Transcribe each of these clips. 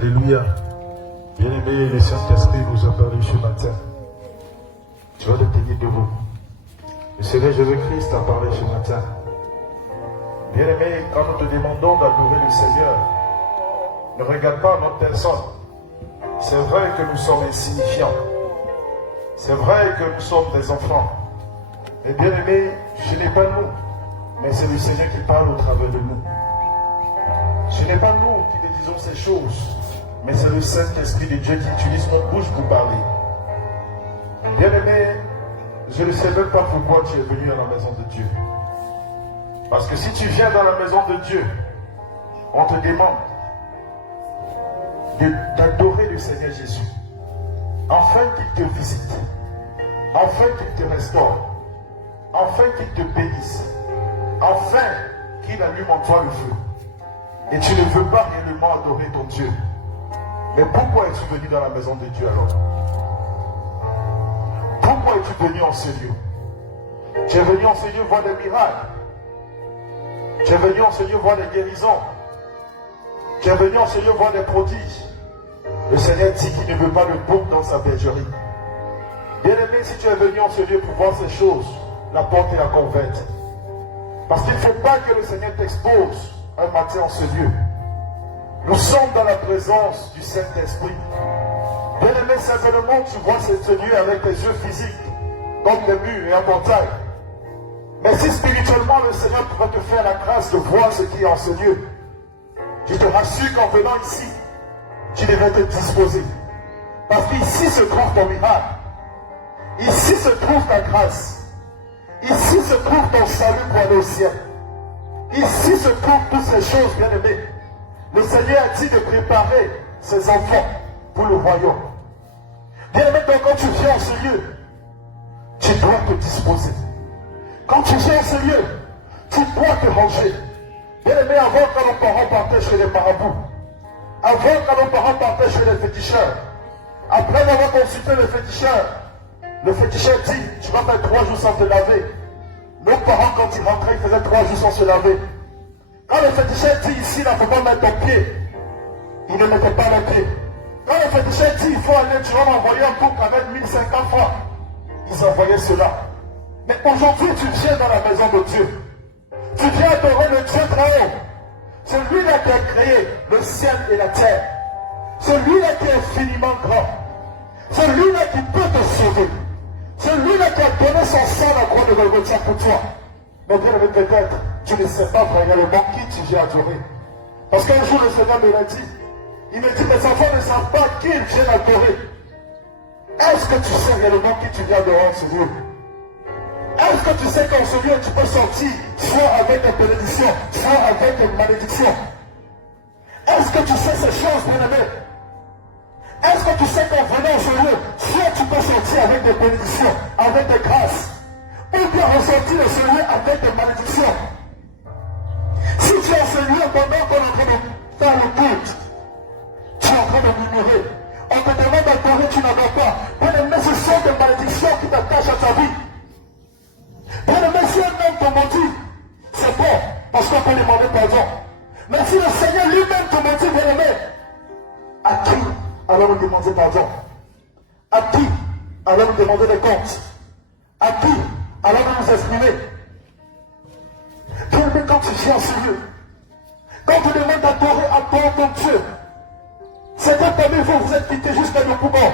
Alléluia. Bien-aimé, le Saint-Esprit nous a parlé ce matin. Tu vas le tenir debout. Le Seigneur Jésus-Christ a parlé ce matin. Bien-aimé, quand nous te demandons d'adorer le Seigneur, ne regarde pas notre personne. C'est vrai que nous sommes insignifiants. C'est vrai que nous sommes des enfants. Mais bien-aimé, ce n'est pas nous, mais c'est le Seigneur qui parle au travers de nous. Ce n'est pas nous qui te disons ces choses, mais c'est le Saint-Esprit de Dieu qui utilise notre bouche pour parler. Bien-aimé, je ne sais même pas pourquoi tu es venu dans la maison de Dieu. Parce que si tu viens dans la maison de Dieu, on te demande d'adorer le Seigneur Jésus, afin qu'il te visite, afin qu'il te restaure, afin qu'il te bénisse, afin qu'il allume en toi le feu. Et tu ne veux pas réellement adorer ton Dieu. Mais pourquoi es-tu venu dans la maison de Dieu alors? Pourquoi es-tu venu en ce lieu? Tu es venu en ce lieu voir des miracles. Tu es venu en ce lieu voir des guérisons. Tu es venu en ce lieu voir des prodiges. Le Seigneur dit qu'il ne veut pas le bouc dans sa bergerie. Bien-aimé, si tu es venu en ce lieu pour voir ces choses, la porte est encore ouverte. Parce qu'il ne faut pas que le Seigneur t'expose un matin en ce lieu. Nous sommes dans la présence du Saint-Esprit. Bien-aimé, simplement tu vois ce lieu avec tes yeux physiques, comme des murs et un portail. Mais si spirituellement le Seigneur pourrait te faire la grâce de voir ce qui est en ce lieu, je te rassure qu'en venant ici, tu devrais te disposer. Parce qu'ici se trouve ton miracle. Ici se trouve ta grâce. Ici se trouve ton salut pour aller au ciel. Ici se trouvent toutes ces choses, bien-aimées. Le Seigneur a dit de préparer ses enfants pour le royaume. Bien-aimé, donc quand tu viens en ce lieu, tu dois te disposer. Quand tu viens en ce lieu, tu dois te ranger. Bien-aimé, avant que nos parents partaient chez les marabouts, avant que nos parents partaient chez les féticheurs, après avoir consulté le féticheur dit, tu vas faire 3 jours sans te laver. Nos parents, quand ils rentraient, ils faisaient 3 jours sans se laver. Quand le féticheur dit ici, il ne faut pas mettre ton pied, ils ne mettaient pas le pied. Quand le féticheur dit, il faut aller, tu vas m'envoyer un couple avec 1500 francs, ils envoyaient cela. Mais aujourd'hui, tu viens dans la maison de Dieu. Tu viens adorer le Dieu très haut. Celui-là qui a créé le ciel et la terre. Celui-là qui est infiniment grand. Celui-là qui peut te sauver. Celui-là qui a donné son sang à la croix de Golgotha pour toi. Mais bien aimé, peut-être, tu ne sais pas réellement qui tu viens adorer. Parce qu'un jour, le Seigneur me l'a dit. Il me dit, les enfants ne savent pas qui ils viennent adorer. Est-ce que tu sais réellement qui tu viens adorer en ce lieu? Est-ce que tu sais qu'en ce lieu, tu peux sortir soit avec des bénédictions, soit avec des malédictions? Est-ce que tu sais ces choses, bien aimé? Est-ce que tu sais qu'en venant en ce lieu, soit tu peux sortir avec des bénédictions, avec des grâces, ou bien ressortir de ce lieu avec des malédictions? Si tu es en ce lieu pendant qu'on est en train de faire le culte, tu es en train de murmurer, on te demande d'adorer, tu n'adores pas. Bien aimé, ce sont des malédictions qui t'attachent à ta vie. Bien aimé, si un homme te maudit, c'est bon, parce qu'on peut demander pardon. Mais si le Seigneur lui-même te maudit, bien aimé, à qui allons nous demander pardon? À qui allons nous demander des comptes? À qui allons nous exprimer? Bien aimé, quand tu viens en ce lieu, quand on te demande d'adorer à toi ton Dieu, certains parmi vous, vous êtes quittés jusqu'à nos poumons.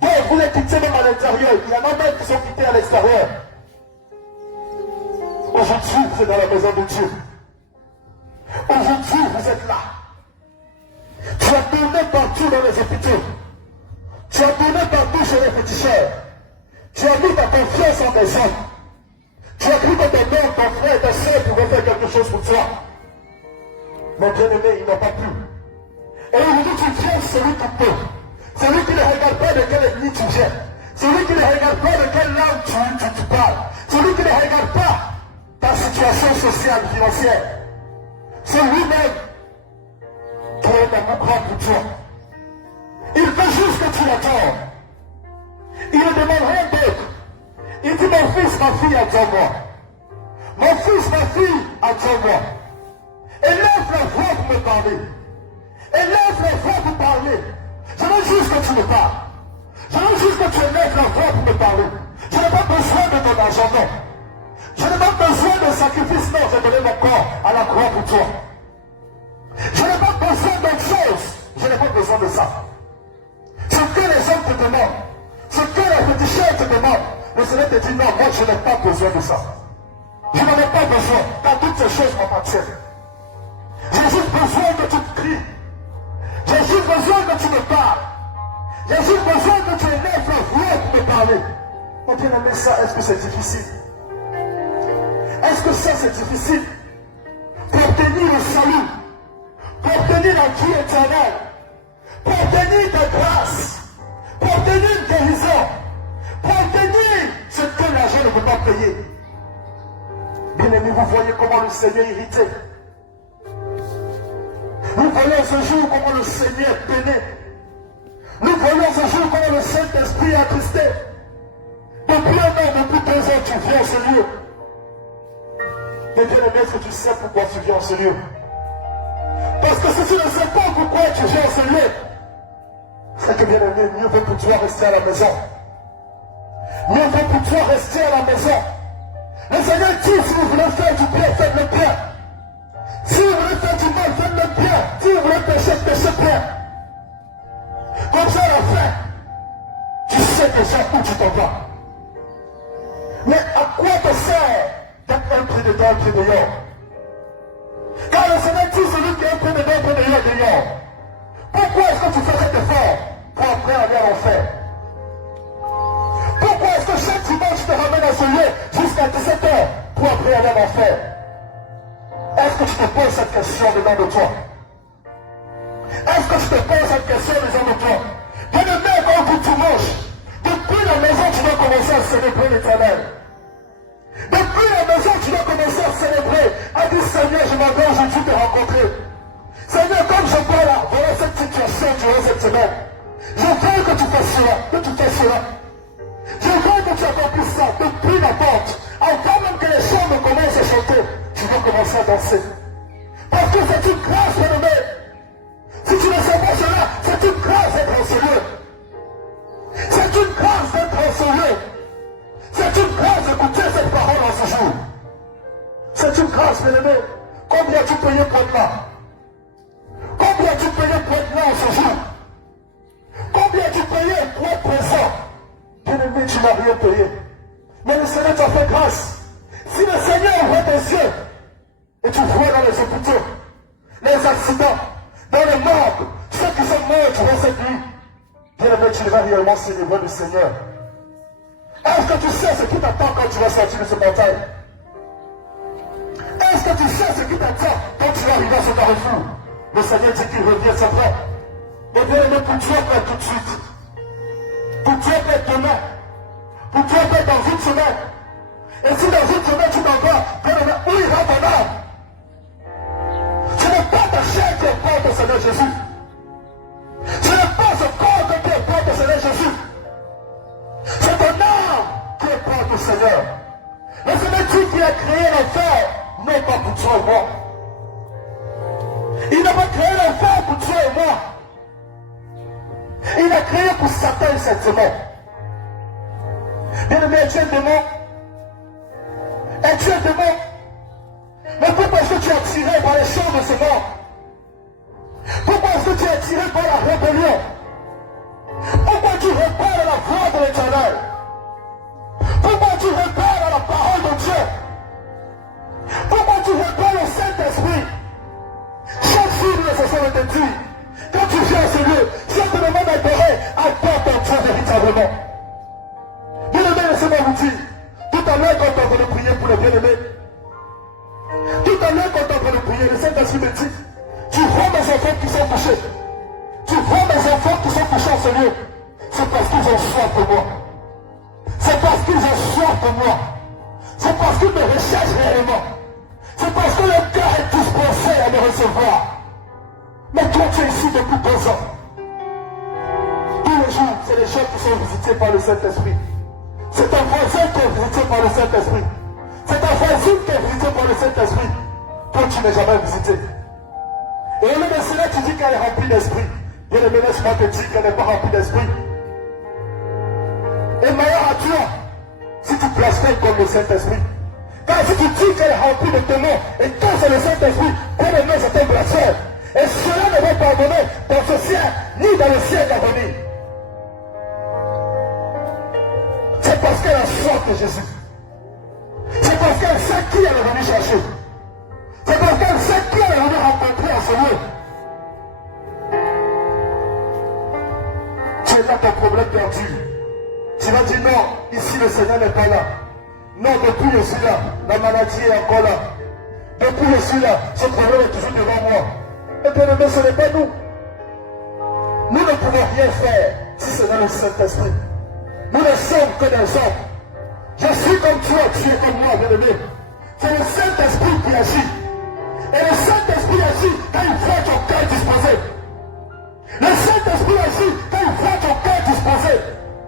D'autres, vous êtes quittés même à l'intérieur. Il y en a même qui sont quittés à l'extérieur. Aujourd'hui, vous êtes dans la maison de Dieu. Aujourd'hui, vous êtes là. Tu as tourné partout dans les hôpitaux. Tu as tourné partout chez les féticheurs. Tu as mis ta confiance en des hommes. Tu as cru que ton père, ton frère, ta soeur pouvaient faire quelque chose pour toi. Mais bien aimé, il n'a pas pu. Et aujourd'hui, tu viens celui qui peut. Celui qui ne regarde pas de quelle ethnie tu viens. Celui qui ne regarde pas de quelle langue tu parles. Celui qui ne regarde pas ta situation sociale, financière. C'est lui-même qui est un grand pour toi. Il veut juste que tu l'adores. Il ne demande rien d'autre. Il dit, mon fils, ma fille, adore-moi. Mon fils, ma fille, adore-moi. Élève la voix pour me parler. Élève la voix pour parler. Je veux juste que tu me parles. Je veux juste que tu élèves la voix pour me parler. Je n'ai pas besoin de ton argent, non. Je n'ai pas besoin de sacrifice, non. J'ai donné mon corps à la croix pour toi. Je n'ai pas besoin d'autre chose. Je n'ai pas besoin de ça. Ce que les hommes te demandent, ce que les féticheurs te demandent, le Seigneur te dit non, moi je n'ai pas besoin de ça. Je n'en ai pas besoin, car toutes ces choses m'appartiennent. J'ai juste besoin que tu te cries. J'ai juste besoin que tu me parles. J'ai juste besoin que tu élèves la voix pour me parler. Mon bien-aimé, ça, est-ce que c'est difficile? Est-ce que ça, c'est difficile? Pour obtenir le salut, pour obtenir la vie éternelle, pour obtenir ta grâce, pour obtenir une guérison, pour obtenir ce que l'argent ne peut pas payer. Bien-aimé, vous voyez comment le Seigneur est irrité. Nous voyons ce jour comment le Seigneur est peiné. Nous voyons ce jour comment le Saint-Esprit est attristé. Depuis un an, depuis 2 ans, tu viens en ce lieu. Mais bien-aimé, est-ce que tu sais pourquoi tu viens en ce lieu? Parce que si tu ne sais pas pourquoi tu viens en ce lieu, c'est que bien-aimé, mieux vaut pour toi rester à la maison. Mieux vaut pour toi rester à la maison. Le Seigneur dit, si vous voulez faire du bien, faites le bien. Si vous voulez faire du mal, faites le bien. Si vous voulez pécher, péchez bien. Comme ça, à la fin, tu sais déjà où tu t'en vas. Mais à quoi te sert d'être un pied dedans, un pied dehors? Car le Seigneur dit, celui qui est un pied dedans, un pied dehors. Pourquoi est-ce que tu fais cet effort pour après aller à l'enfer? Pourquoi est-ce que chaque dimanche te ramène à ce lieu jusqu'à 17h pour après aller à l'enfer? Est-ce que tu te poses cette question dedans de toi? Est-ce que tu te poses cette question dedans de toi? Bien-aimé, quand tu dimanche, depuis la maison, tu dois commencer à célébrer l'Éternel. Depuis la maison, tu dois commencer à célébrer, à dire Seigneur, je m'en vais aujourd'hui te rencontrer. Seigneur, comme je vois là, voilà cette situation durant cette semaine. Je veux que tu fasses cela, que tu fasses cela. Je veux que tu accomplisses ça depuis la porte. Avant même que les chambres commencent à chanter, tu dois commencer à danser. Parce que c'est une grâce, bien-aimé. Si tu ne sais pas cela, c'est une grâce d'être en ce lieu. C'est une grâce d'être en ce lieu. C'est une grâce d'écouter cette parole en ce jour. C'est une grâce, bien-aimé. Combien tu payé pour être là? Combien tu payais pour être là en ce jour? Combien tu payais pour être présent? Bien-aimé, tu n'as rien payé. Mais le Seigneur t'a fait grâce. Si le Seigneur ouvre tes yeux et tu vois dans les hôpitaux, les accidents, dans les morts, ceux qui sont morts durant cette nuit, bien-aimé, tu vas réellement célébrer le Seigneur. Est-ce que tu sais ce qui t'attend quand tu vas sortir de ce portail? Est-ce que tu sais ce qui t'attend quand tu vas arriver à ce carrefour? Le Seigneur dit qu'il revient, c'est vrai. Mais bien aimé, pour toi, peut être tout de suite. Pour toi, peut être demain. Pour toi, peut être dans une semaine. Et si dans une semaine, tu t'en vas, bien aimé, où ira ton âme? Ce n'est pas ta chair qui importe au Seigneur Jésus. Ce n'est pas ce corps qui importe au Seigneur Jésus. C'est ton âme qui importe au Seigneur. Le Seigneur dit qu'il a créé l'enfer, non pas pour toi et moi. Il n'a pas créé l'enfer pour toi et moi. Il a créé pour Satan essentiellement. Bien-aimé, es-tu un démon? Es-tu un démon? Mais pourquoi est-ce que tu es attiré par les choses de ce monde? Pourquoi est-ce que tu es attiré par la rébellion? Pourquoi tu repères à la voix de l'Éternel? Pourquoi tu repères à la parole de Dieu? Pourquoi tu repères au Saint-Esprit? Chaque jour, le Seigneur te dit, quand tu viens à ce lieu, si on te demande d'adorer, adore ton Dieu véritablement. Bien-aimé, laissez-moi vous dire, tout à l'heure quand on est en train de prier pour les bien-aimés, tout à l'heure quand on est en train de prier, le Saint-Esprit me dit, tu vois mes enfants qui sont touchés, tu vois mes enfants qui sont touchés en ce lieu, c'est parce qu'ils ont soif de moi. C'est parce qu'ils ont soif de moi. C'est parce qu'ils me recherchent réellement. C'est parce que le cœur est disposé à me recevoir. Mais toi, tu es ici depuis 2 ans. Tous les jours, c'est les gens qui sont visités par le Saint-Esprit. C'est un voisin qui est visité par le Saint-Esprit. C'est ta voisine qui est visitée par le Saint-Esprit. Toi, tu n'es jamais visité. Et au lieu de cela, tu dis qu'elle est remplie d'esprit. Bien aimé, laisse-moi te dire qu'elle n'est pas remplie d'esprit. Et meilleur à toi, si tu blasphèmes comme le Saint-Esprit. Car si tu dis qu'elle est remplie de démons, et quand c'est le Saint-Esprit, bien aimé, c'est un blasphème. Et cela ne va pas pardonner dans ce ciel, ni dans le ciel à venir. C'est parce qu'elle a soif de Jésus. C'est parce qu'elle sait qui elle est venue chercher. C'est parce qu'elle sait qui elle est venue rencontrer en ce lieu. Tu es là ton problème perdu. Tu vas dire non, ici le Seigneur n'est pas là. Non, depuis je suis là, la maladie est encore là. Depuis je suis là, ce problème est toujours devant moi. Et bien aimé, ce n'est pas nous. Nous ne pouvons rien faire si ce n'est le Saint-Esprit. Nous ne sommes que des hommes. Je suis comme toi, tu es comme moi, bien aimé. C'est le Saint-Esprit qui agit. Et le Saint-Esprit agit quand il voit ton cœur disposé. Le Saint-Esprit agit quand il voit ton cœur disposé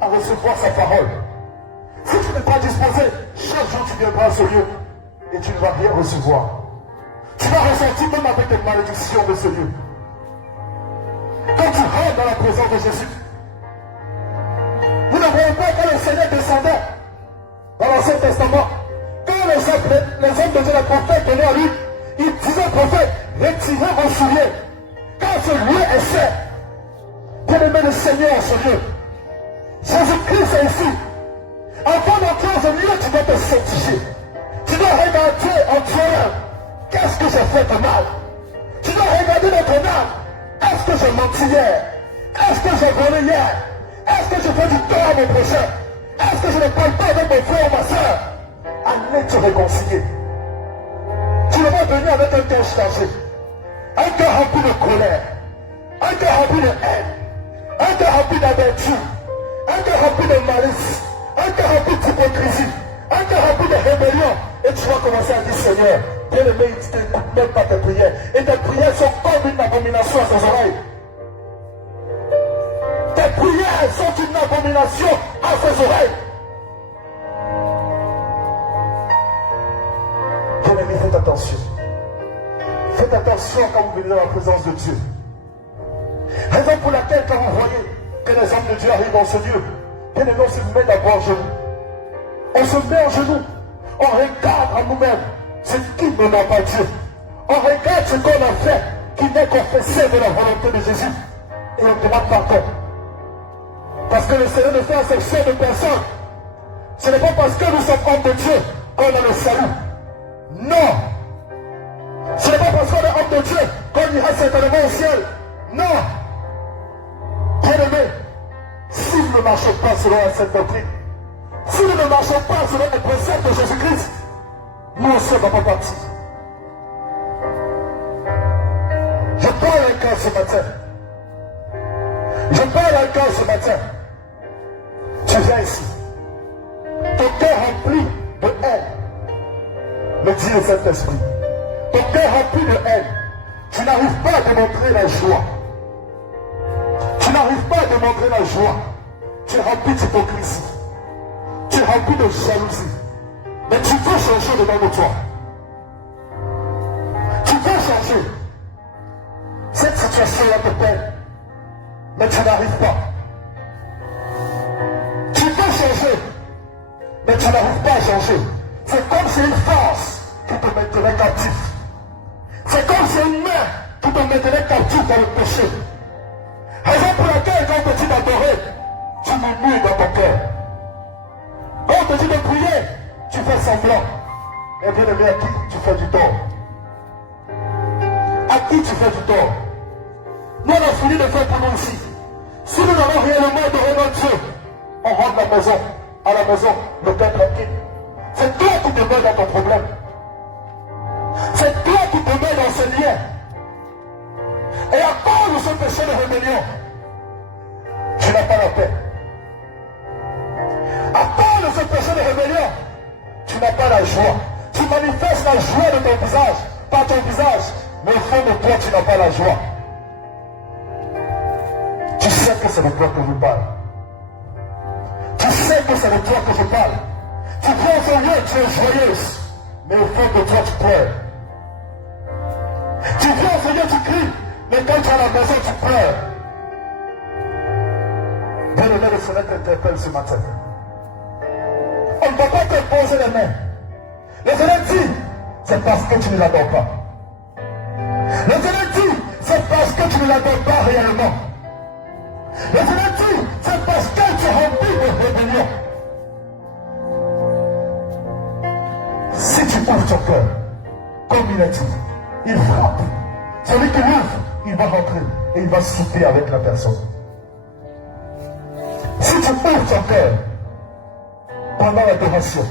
à recevoir sa parole. Si tu n'es pas disposé, chaque jour tu viendras à ce lieu et tu ne vas rien recevoir. Tu vas ressentir même avec des malédictions de ce lieu. Quand tu rentres dans la présence de Jésus, vous ne voyez pas quand le Seigneur descendait dans l'Ancien Testament. Quand les hommes de Dieu, les prophètes venaient à lui, ils disaient au prophète, retirez vos souliers. Quand ce lieu est fait, bien aimé le Seigneur à ce lieu. Jésus-Christ est ici. Avant d'entrer dans ce lieu, tu dois te sanctifier. Tu dois regarder en toi-même. Qu'est-ce que j'ai fait de mal? Tu dois regarder dans ton âme. Est-ce que j'ai menti hier? Est-ce que j'ai volé hier? Est-ce que je fais du tort à mon prochain? Est-ce que je ne parle pas avec mon frère ou ma soeur? Allez te réconcilier. Tu ne vas venir avec un cœur chargé, un cœur rempli de colère, un cœur rempli de haine, un cœur rempli d'amertume, un cœur rempli de malice, un cœur rempli d'hypocrisie, un cœur rempli de rébellion. Et tu vas commencer à dire, Seigneur, bien aimé, il ne t'écoute même pas tes prières. Et tes prières sont comme une abomination à ses oreilles. Tes prières sont une abomination à ses oreilles. Bien-aimé, faites attention. Faites attention quand vous venez dans la présence de Dieu. Raison pour laquelle quand vous voyez que les hommes de Dieu arrivent dans ce lieu, bien-aimé, on se met d'abord en genoux. On se met en genoux. On regarde à nous-mêmes ce qui ne n'a pas Dieu. On regarde ce qu'on a fait qui n'est confessé de la volonté de Jésus. Et on demande pardon. Parce que le Seigneur ne fait exception de personne. Ce n'est pas parce que nous sommes hommes de Dieu qu'on a le salut. Non. Ce n'est pas parce qu'on est homme de Dieu qu'on ira certainement au ciel. Non. Bien-aimé, si vous ne marchez pas selon cette doctrine, si nous ne marchons pas selon les préceptes de Jésus-Christ, nous aussi ne sommes pas partis. Je parle à un cœur ce matin. Je parle à un cœur ce matin. Tu viens ici. Ton cœur rempli de haine, me dit le Saint-Esprit. Ton cœur rempli de haine. Tu n'arrives pas à démontrer la joie. Tu n'arrives pas à démontrer la joie. Tu es rempli d'hypocrisie. Tu es rempli de jalousie. Mais tu veux changer dedans de toi. Tu veux changer. Cette situation-là te peine. Mais tu n'arrives pas. Tu veux changer. Mais tu n'arrives pas à changer. C'est comme si une force qui te maintenait captif. C'est comme si une main qui te maintenait captif dans le péché. Raison pour laquelle quand on te dit d'adorer, tu murmures dans ton cœur. Quand on te dit de prier, tu fais semblant. Et bien aimé, à qui tu fais du tort? À qui tu fais du tort? Nous on a fini de faire pour nous ici. Si nous n'avons réellement adoré notre Dieu, on rentre à la maison, le cœur tranquille. C'est toi qui te mets dans ton problème. C'est toi qui te mets dans ce lien. Et à cause de ce péché de rébellion, tu n'as pas la paix. À cause de ce péché de rébellion, tu n'as pas la joie. Tu manifestes la joie de ton visage, par ton visage, mais au fond de toi, tu n'as pas la joie. Tu sais que c'est de toi que je parle. Tu sais que c'est de toi que je parle. Tu viens au lieu, tu es joyeuse, mais au fond de toi, tu pleures. Tu viens au Seigneur, tu cries. Mais quand tu es à la maison, tu pleures. Bien-aimé, le Seigneur t'interpelle ce matin. On ne peut pas te poser les mains. Le Seigneur dit, c'est parce que tu ne l'adores pas. Le Seigneur dit, c'est parce que tu ne l'adores pas réellement. Le Seigneur dit, c'est parce que tu es rempli de rébellion. Si tu ouvres ton cœur, comme il a dit, il frappe. Celui qui ouvre, il va rentrer et il va souper avec la personne. Si tu ouvres ton cœur pendant l'adoration,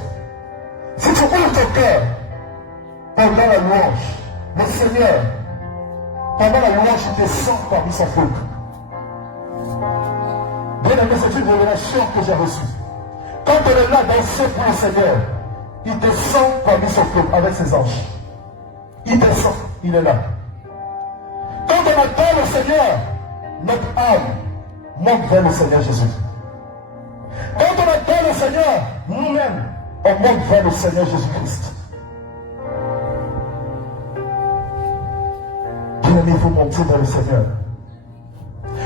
si tu ouvres ton cœur pendant la louange, le Seigneur, pendant la louange, il descend parmi son peuple. Bien aimé, c'est une révélation que j'ai reçue. Quand on est là danser pour le Seigneur, il descend parmi son peuple avec ses anges. Il descend, il est là. Quand on adore le Seigneur, notre âme monte vers le Seigneur Jésus. Quand on adore le Seigneur, nous-mêmes, on monte vers le Seigneur Jésus-Christ. Bien-aimé, vous montez vers le Seigneur.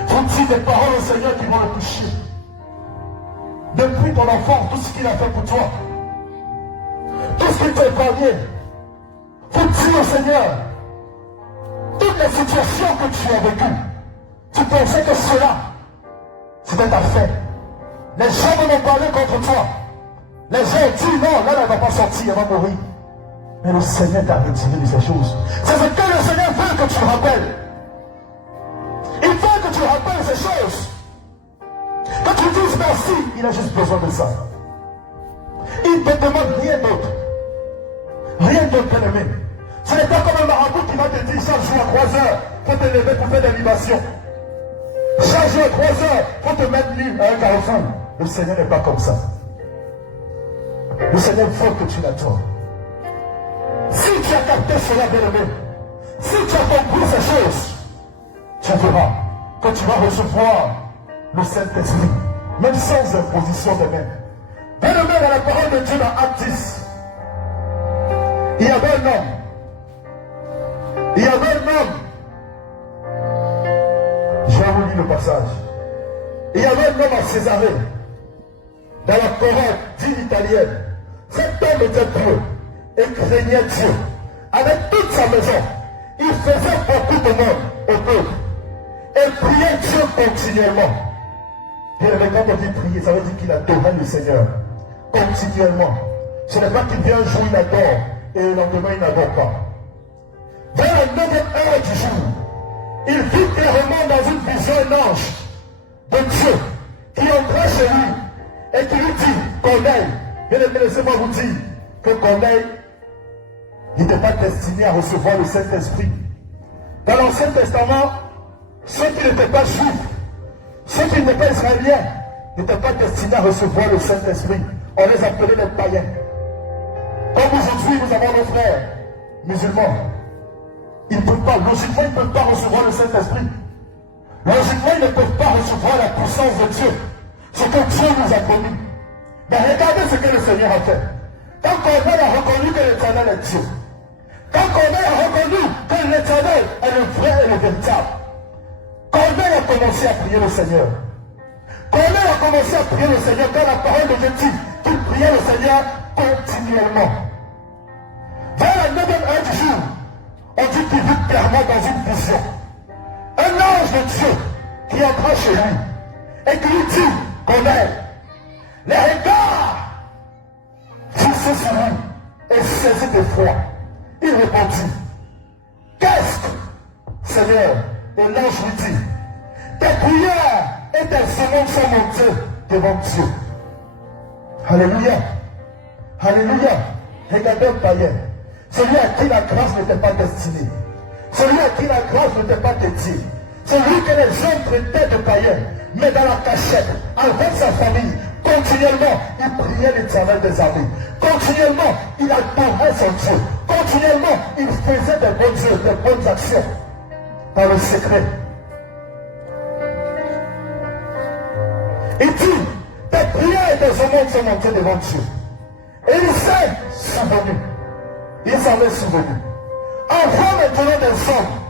Vous dites des paroles au Seigneur qui vont le toucher. Depuis ton enfant, tout ce qu'il a fait pour toi, tout ce qu'il t'a épargné, vous dites au Seigneur, toutes les situations que tu as vécues, tu pensais que cela, c'était ta fin. Les gens vont parler contre toi. Les gens disent non, là, elle ne va pas sortir, elle va mourir. Mais le Seigneur t'a retiré de ces choses. C'est ce que le Seigneur veut que tu rappelles. Il veut que tu rappelles ces choses. Que tu dises merci, il a juste besoin de ça. Il ne te demande rien d'autre. Rien d'autre, bien-aimé. Ce n'est pas comme un marabout qui va te dire chaque jour à 3 heures, il faut te lever pour faire des libations. Chaque jour à 3 heures, il faut te mettre nu à un carrefour. Le Seigneur n'est pas comme ça. Le Seigneur veut que tu l'adores. Si tu as capté cela, bien-aimé, si tu as compris ces choses, tu verras que tu vas recevoir le Saint-Esprit, même sans imposition de main. Bien-aimé, dans la parole de Dieu dans Acte 10, il y avait un homme. Il y avait un homme. Je vais vous lire le passage. Il y avait un homme à Césarée, dans la Corinthe, dite italienne. Cet homme était pieux et craignait Dieu. Avec toute sa maison, il faisait beaucoup de monde au peuple et priait Dieu continuellement. Et quand on dit prier, ça veut dire qu'il adorait le Seigneur continuellement. Ce n'est pas qu'il vient un jour, il adore et le lendemain, il n'adore pas. Vers la 9e heure du jour, il vit clairement dans une vision un ange de Dieu qui entrait chez lui et qui lui dit, Corneille, bien-aimé, laissez-moi vous dire que Corneille n'était pas destiné à recevoir le Saint-Esprit. Dans l'Ancien Testament, ceux qui n'étaient pas juifs, ceux qui n'étaient pas israéliens, n'étaient pas destinés à recevoir le Saint-Esprit. On les appelait les païens. Comme aujourd'hui, nous avons nos frères musulmans. Ils ne peuvent pas, logiquement, ils ne peuvent pas recevoir le Saint-Esprit. Logiquement, ils ne peuvent pas recevoir la puissance de Dieu. Ce que Dieu nous a promis. Mais regardez ce que le Seigneur a fait. Quand Corneille a reconnu que l'Éternel est Dieu, quand Corneille a reconnu que l'Éternel est le vrai et le véritable, Corneille a commencé à prier le Seigneur. Corneille a commencé à prier le Seigneur quand la parole de Dieu dit qu'il priait le Seigneur continuellement. Vers la 9e heure du jour, on dit qu'il vit clairement dans une vision. Un ange de Dieu qui entra chez lui et qui lui dit, Corneille, les regards fixés sur lui et saisis d'effroi. Il répondit, qu'est-ce que, Seigneur? Et l'ange lui dit, tes prières et tes semences sont montées devant Dieu. Alléluia. Alléluia. Regardez un païen. Celui à qui la grâce n'était pas destinée. Celui à qui la grâce n'était pas dédiée. Celui que les gens traitaient de païen. Mais dans la cachette, avec sa famille, continuellement, il priait l'Éternel des armées. Continuellement, il adorait son Dieu. Continuellement, il faisait des bonnes œuvres, des bonnes actions. Dans le secret. Il dit, tes prières et tes aumônes sont montées devant Dieu. Et il s'est souvenu. Il s'en est souvenu. Envoie maintenant des hommes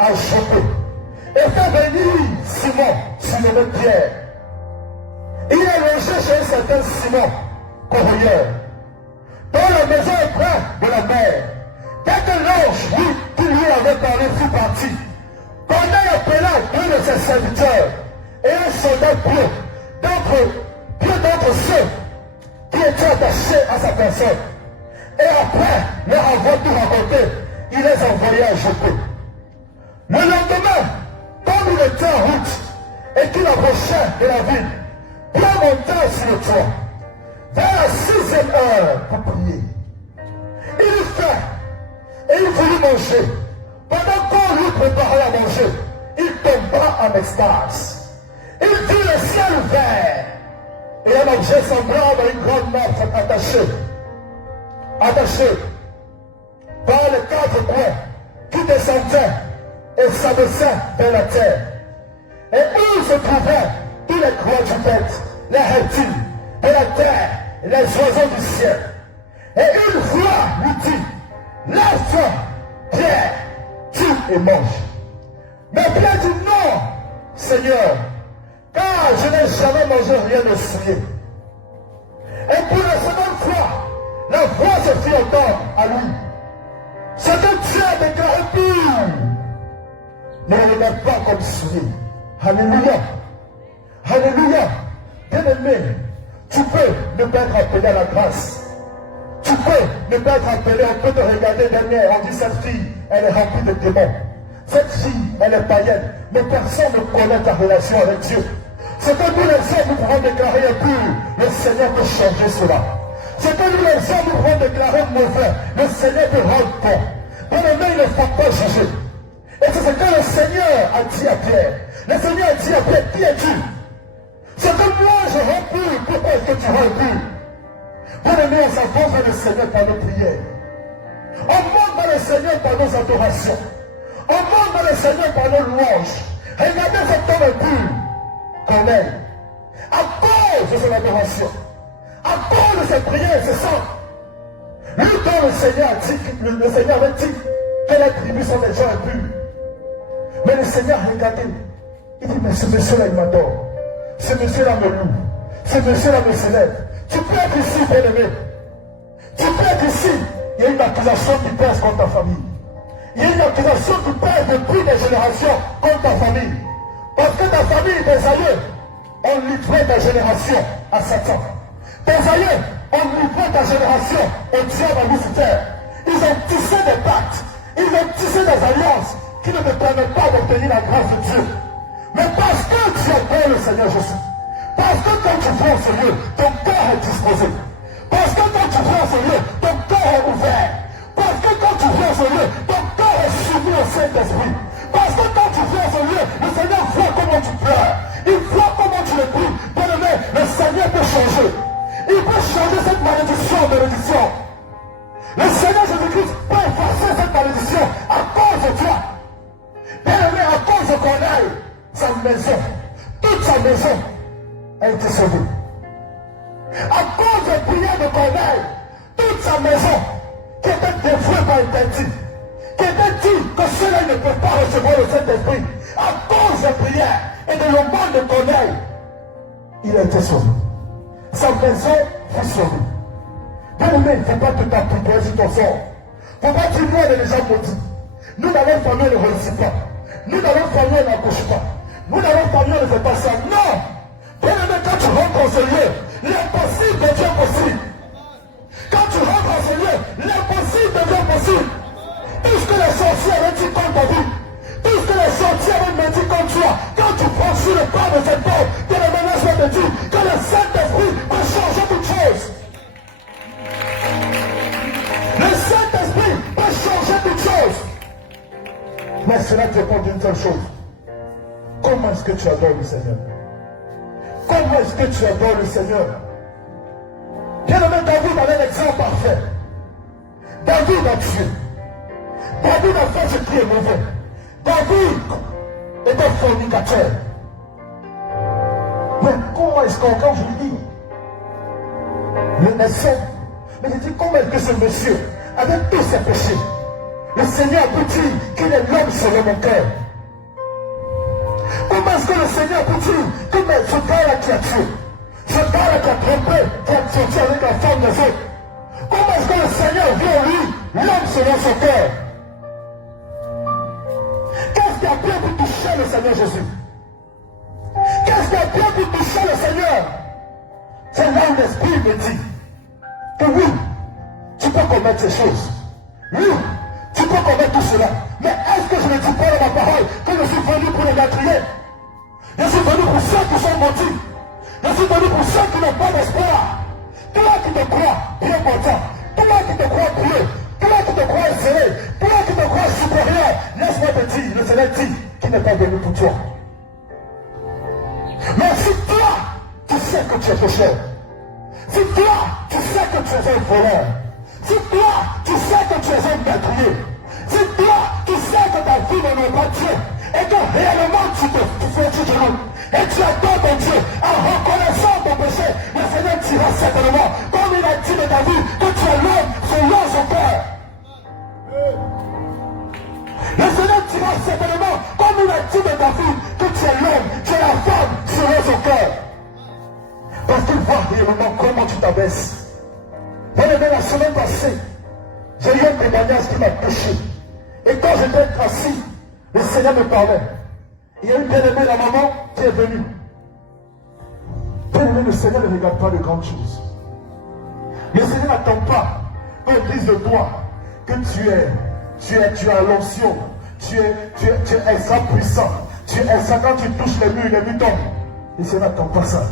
à Joppé et fait venir Simon, surnommé Pierre. Il est logé chez un certain Simon, corroyeur, dont la maison est près de la mer. Dès que l'ange, qui lui avait parlé, fut parti, Corneille appela un de ses serviteurs et un soldat pieux d'entre ceux qui étaient attachés à sa personne. Et après leur avoir tout raconté, il les envoya à Joppé. Le lendemain, comme il était en route et qu'il approchait de la ville, Pierre monta sur le toit vers la 6e heure pour prier. Il eut faim et il voulut manger. Pendant qu'on lui préparait à manger, il tomba en extase. Il vit le ciel ouvert et un objet semblable à une grande meurtre attachée par les 4 coins qui descendaient et s'abaissaient vers la terre. Et où se trouvaient tous les croix du bête, les reptiles de la terre, les oiseaux du ciel. Et une voix lui dit, lève-toi, Pierre, tue et mange. Mais Pierre dit non, Seigneur, car je n'ai jamais mangé rien de souillé. Et pour la seconde fois, la voix se fit entendre à lui. Ce que Dieu a déclaré pur, ne le regarde pas comme souillé. Alléluia. Alléluia. Bien-aimé, tu peux ne pas être appelé à la grâce. Tu peux ne pas être appelé, on peut te regarder derrière, on dit cette fille, elle est remplie de démons. Cette fille, elle est païenne, mais personne ne connaît ta relation avec Dieu. Ce que nous les hommes, nous pouvons déclarer impur, le Seigneur peut changer cela. Ce que nous les hommes, nous pouvons déclarer mauvais, le Seigneur peut rendre bon. Bien-aimé, il ne faut pas juger. Et c'est ce que le Seigneur a dit à Pierre. Le Seigneur a dit à Pierre, qui es-tu? Ce que moi je rends pur, pourquoi est-ce que tu rends pur? Bien-aimé, on s'avance vers le Seigneur par nos prières. On monte vers le Seigneur par nos adorations. On monte vers le Seigneur par nos louanges. Regardez cet homme impur, Corneille. À cause de son adoration, à cause de ses prières incessantes, lui dont le Seigneur a dit, le Seigneur avait dit que les tribus sont des gens impurs. Mais le Seigneur a regardé. Il dit, mais ce monsieur-là, il m'adore. Ce monsieur-là me loue. Ce monsieur-là me célèbre. Tu peux être ici, bien-aimé. Tu peux être ici. Il y a une accusation qui pèse contre ta famille. Il y a une accusation qui pèse depuis des générations contre ta famille. Parce que ta famille, tes aïeux, ont livré ta génération à Satan. Tes aïeux ont livré ta génération au diable à Lucifer. Ils ont tissé des pactes. Ils ont tissé des alliances qui ne te permettent pas d'obtenir la grâce de Dieu. Mais parce que tu adores le Seigneur Jésus, parce que quand tu viens au Seigneur, ton cœur est disposé. Parce que quand tu viens au Seigneur, ton cœur est ouvert. Parce que quand tu viens au Seigneur, ton cœur est soumis au Saint-Esprit. Parce que quand tu viens au Seigneur, le Seigneur voit comment tu pleures. Il voit comment tu le pries. Bien-aimé, le Seigneur peut changer. Il peut changer cette malédiction en bénédiction. Le Seigneur Jésus-Christ peut effacer cette malédiction à cause de toi. Bien-aimé, à cause de Corneille, sa maison, toute sa maison a été sauvée. À cause des prières de Corneille, toute sa maison qui était dévouée par interdit, qui était dit que ceux-là ne peuvent pas recevoir le Saint-Esprit, à cause des prières et de l'aumône de Corneille, il a été sauvé. Sa maison fut sauvée. Bien-aimé, il ne faut pas te t'appliquer sur ton sort. Il ne faut pas dire nous, on est déjà maudits. Nous, dans notre famille, on ne réussit pas. Nous, dans notre famille, on n'accouche pas. Nous, dans notre famille, on ne fait pas ça. Non! Bien-aimé, quand tu rentres en ce lieu, l'impossible devient possible. Quand tu rentres en ce lieu, l'impossible devient possible. Tout ce que les sorciers avaient dit contre ta vie, tout ce que les sorciers avaient dit contre toi, quand tu franchis le pas de cette porte, que le menace te dit que le Saint-Esprit va changer toute chose. Le Saint-Esprit va changer toute chose. Mais cela dépend d'une seule chose. Comment est-ce que tu adores le Seigneur? Comment est-ce que tu adores le Seigneur? Bien-aimé, David avait l'exemple parfait. David a tué. David a fait ce qui est mauvais. David était fornicateur. Mais comment est-ce qu'on, quand je lis le naissant, mais je dis comment est-ce que ce monsieur, avec tous ses péchés, Le Seigneur peut dire qu'il est l'homme selon mon cœur. Comment est-ce que le Seigneur peut dire que ce gars-là qui a tué, ce gars-là qui a trompé, qui a sorti avec la femme des autres, comment est-ce que le Seigneur vit en lui l'homme selon son cœur? Qu'est-ce qui a bien pu toucher le Seigneur Jésus? Qu'est-ce qui a bien pu toucher le Seigneur? C'est là où l'Esprit me dit que oui, tu peux commettre ces choses. Oui, tu peux commettre tout cela. Mais est-ce que je ne dis pas dans ma parole que je suis venu pour les meurtriers? Je suis venu pour ceux qui sont maudits. Je suis venu pour ceux qui n'ont pas d'espoir. Toi qui te crois bien portant, toi qui te crois pieux, toi qui te crois zélé, toi qui te crois supérieur, laisse-moi te dire, le Seigneur dit qu'il n'est pas venu pour toi. Mais si toi, tu sais que tu es pécheur, si toi, tu sais que tu es un voleur, si toi, tu sais que tu es un meurtrier, si toi, tu sais que ta vie n'est pas Dieu, et que réellement tu fais du genou, et tu adores ton Dieu, en reconnaissant ton péché, le Seigneur dira certainement, comme il a dit de ta vie, que tu es l'homme selon son cœur. Le Seigneur dira certainement, comme il a dit de ta vie, que tu es l'homme, tu es la femme selon son cœur. Parce qu'il voit réellement comment tu t'abaisses. Bien-aimé, la semaine passée, j'ai eu un témoignage qui m'a touché. Et quand j'étais assis, le Seigneur me parlait. Il y a une bien-aimée, la maman, qui est venue. Bien-aimé, le Seigneur ne regarde pas de grandes choses. Le Seigneur n'attend pas qu'on dise de toi que tu as l'onction, tu es extra puissant, tu es extra quand tu touches les murs tombent. Le Seigneur n'attend pas ça.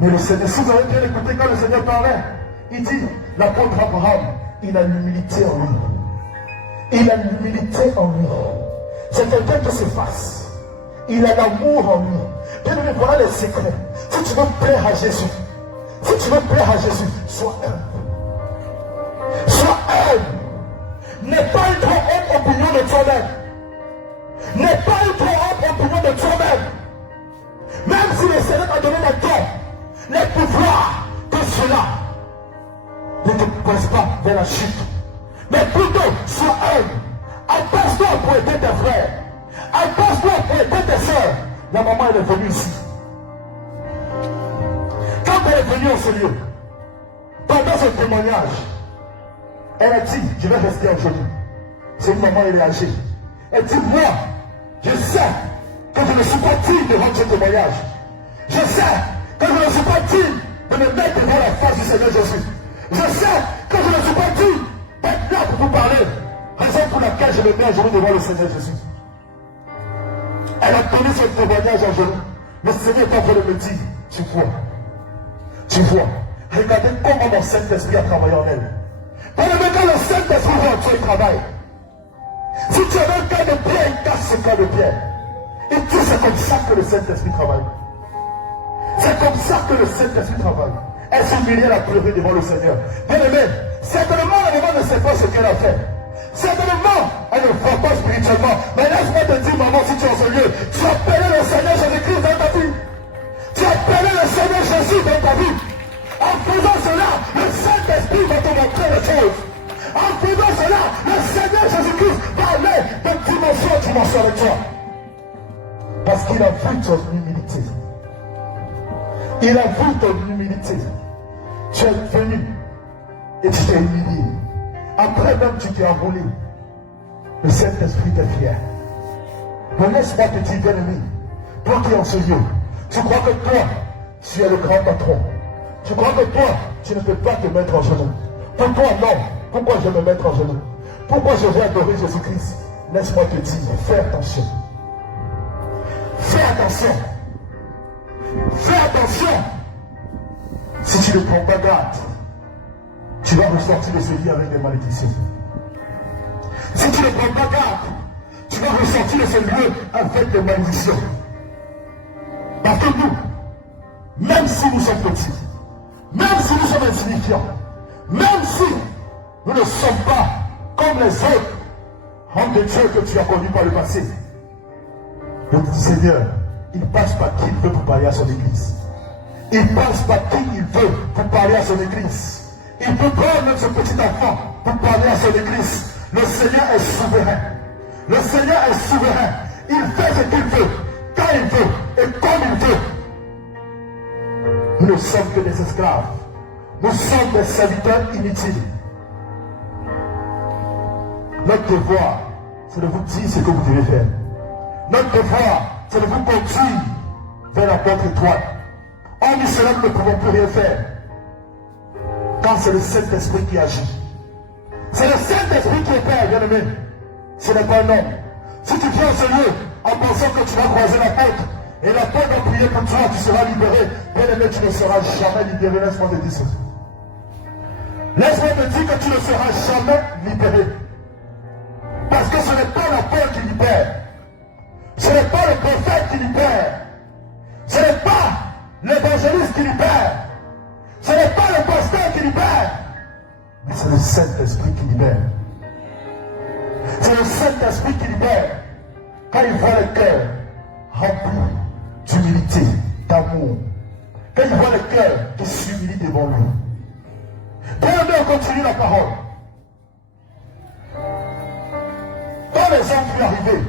Mais le Seigneur, si vous avez bien écouté quand le Seigneur parlait, il dit, l'apôtre Abraham, il a l'humilité en lui. Il a l'humilité en lui. C'est quelqu'un qui s'efface. Il a l'amour en lui. Bien aimé, voilà les secrets. Si tu veux plaire à Jésus, sois humble. Sois humble. N'aie pas une trop haute opinion de toi-même. N'aie pas une trop haute opinion de toi-même. Même si le Seigneur t'a donné les dons, les pouvoirs, que cela ne te pousse pas vers la chute. Mais plutôt, sois humble. Abaisse-toi pour aider tes frères. Abaisse-toi pour aider tes soeurs. La maman, elle est venue ici. Quand elle est venue en ce lieu, pendant ce témoignage, elle a dit, je vais rester aujourd'hui. C'est une maman, elle est âgée. Elle dit, moi, je sais que je ne suis pas digne de rendre ce témoignage. Je sais que je ne suis pas digne de me mettre devant la face du Seigneur Jésus. Je sais que je ne suis pas digne d'être là pour vous parler. Raison pour laquelle je me mets à genoux devant le Seigneur Jésus. Elle a donné ce témoignage à genoux. Le Seigneur est en train de me dire, tu vois, regardez comment mon Saint-Esprit a travaillé en elle. Quand le Saint-Esprit va en toi, il travaille. Si tu avais un cas de pierre, il casse ce cas de pierre. Et tout, c'est comme ça que le Saint-Esprit travaille. C'est comme ça que le Saint-Esprit travaille. Elle s'humilie à pleurer devant le Seigneur. Bien aimé, certainement la maman ne sait pas ce qu'elle a fait. Certainement, elle ne voit pas spirituellement. Mais laisse-moi te dire, maman, si tu es en ce lieu, tu appelles le Seigneur Jésus-Christ dans ta vie. Tu appelles le Seigneur Jésus dans ta vie. En faisant cela, le Saint-Esprit va te montrer les choses. En faisant cela, le Seigneur Jésus-Christ va aller de dimension en dimension avec toi. Parce qu'il a vu ton humilité. Il a vu ton humilité. Tu es venu et tu t'es humilié. Après même tu t'es enroulé. Le Saint-Esprit t'est fier. Mais laisse-moi te dire, bien-aimé, toi qui es en ce lieu, tu crois que toi, tu es le grand patron. Tu crois que toi, tu ne peux pas te mettre en genoux. Pour toi, non. Pourquoi je vais me mettre en genoux? Pourquoi je vais adorer Jésus-Christ? Laisse-moi te dire, fais attention. Fais attention. Fais attention. Si tu ne prends pas garde, tu vas ressortir de ce lit avec des malédictions. Si tu ne prends pas garde, tu vas ressortir de ce lieu avec des malédictions. Parce que nous, même si nous sommes petits, même si nous sommes insignifiants, même si nous ne sommes pas comme les autres hommes de Dieu que tu as connus par le passé, le Seigneur, il passe par qui il veut pour parler à son église. Il passe par qui il veut pour parler à son église. Il peut prendre même ce petit enfant pour parler à son église. Le Seigneur est souverain. Le Seigneur est souverain. Il fait ce qu'il veut, quand il veut et comme il veut. Nous ne sommes que des esclaves. Nous sommes des serviteurs inutiles. Notre devoir, c'est de vous dire ce que vous devez faire. Notre devoir, c'est de vous conduire vers la porte étoile. Hormis cela, nous ne pouvons plus rien faire. Quand c'est le Saint-Esprit qui agit. C'est le Saint-Esprit qui opère, bien-aimé. Ce n'est pas un homme. Si tu viens au Seigneur en pensant que tu vas croiser la porte, et la porte va prier pour toi, tu seras libéré. Bien-aimé, tu ne seras jamais libéré. Laisse-moi te dire ça. Laisse-moi te dire que tu ne seras jamais libéré. Parce que ce n'est pas la porte qui libère. Ce n'est pas le prophète qui libère. Ce n'est pas l'évangéliste qui libère. Ce n'est pas le pasteur qui libère. Mais c'est le Saint-Esprit qui libère. C'est le Saint-Esprit qui libère. Quand il voit le cœur rempli d'humilité, d'amour. Quand il voit le cœur qui s'humilie devant lui. Bien-aimé, on continue la parole. Quand les hommes furent arrivés,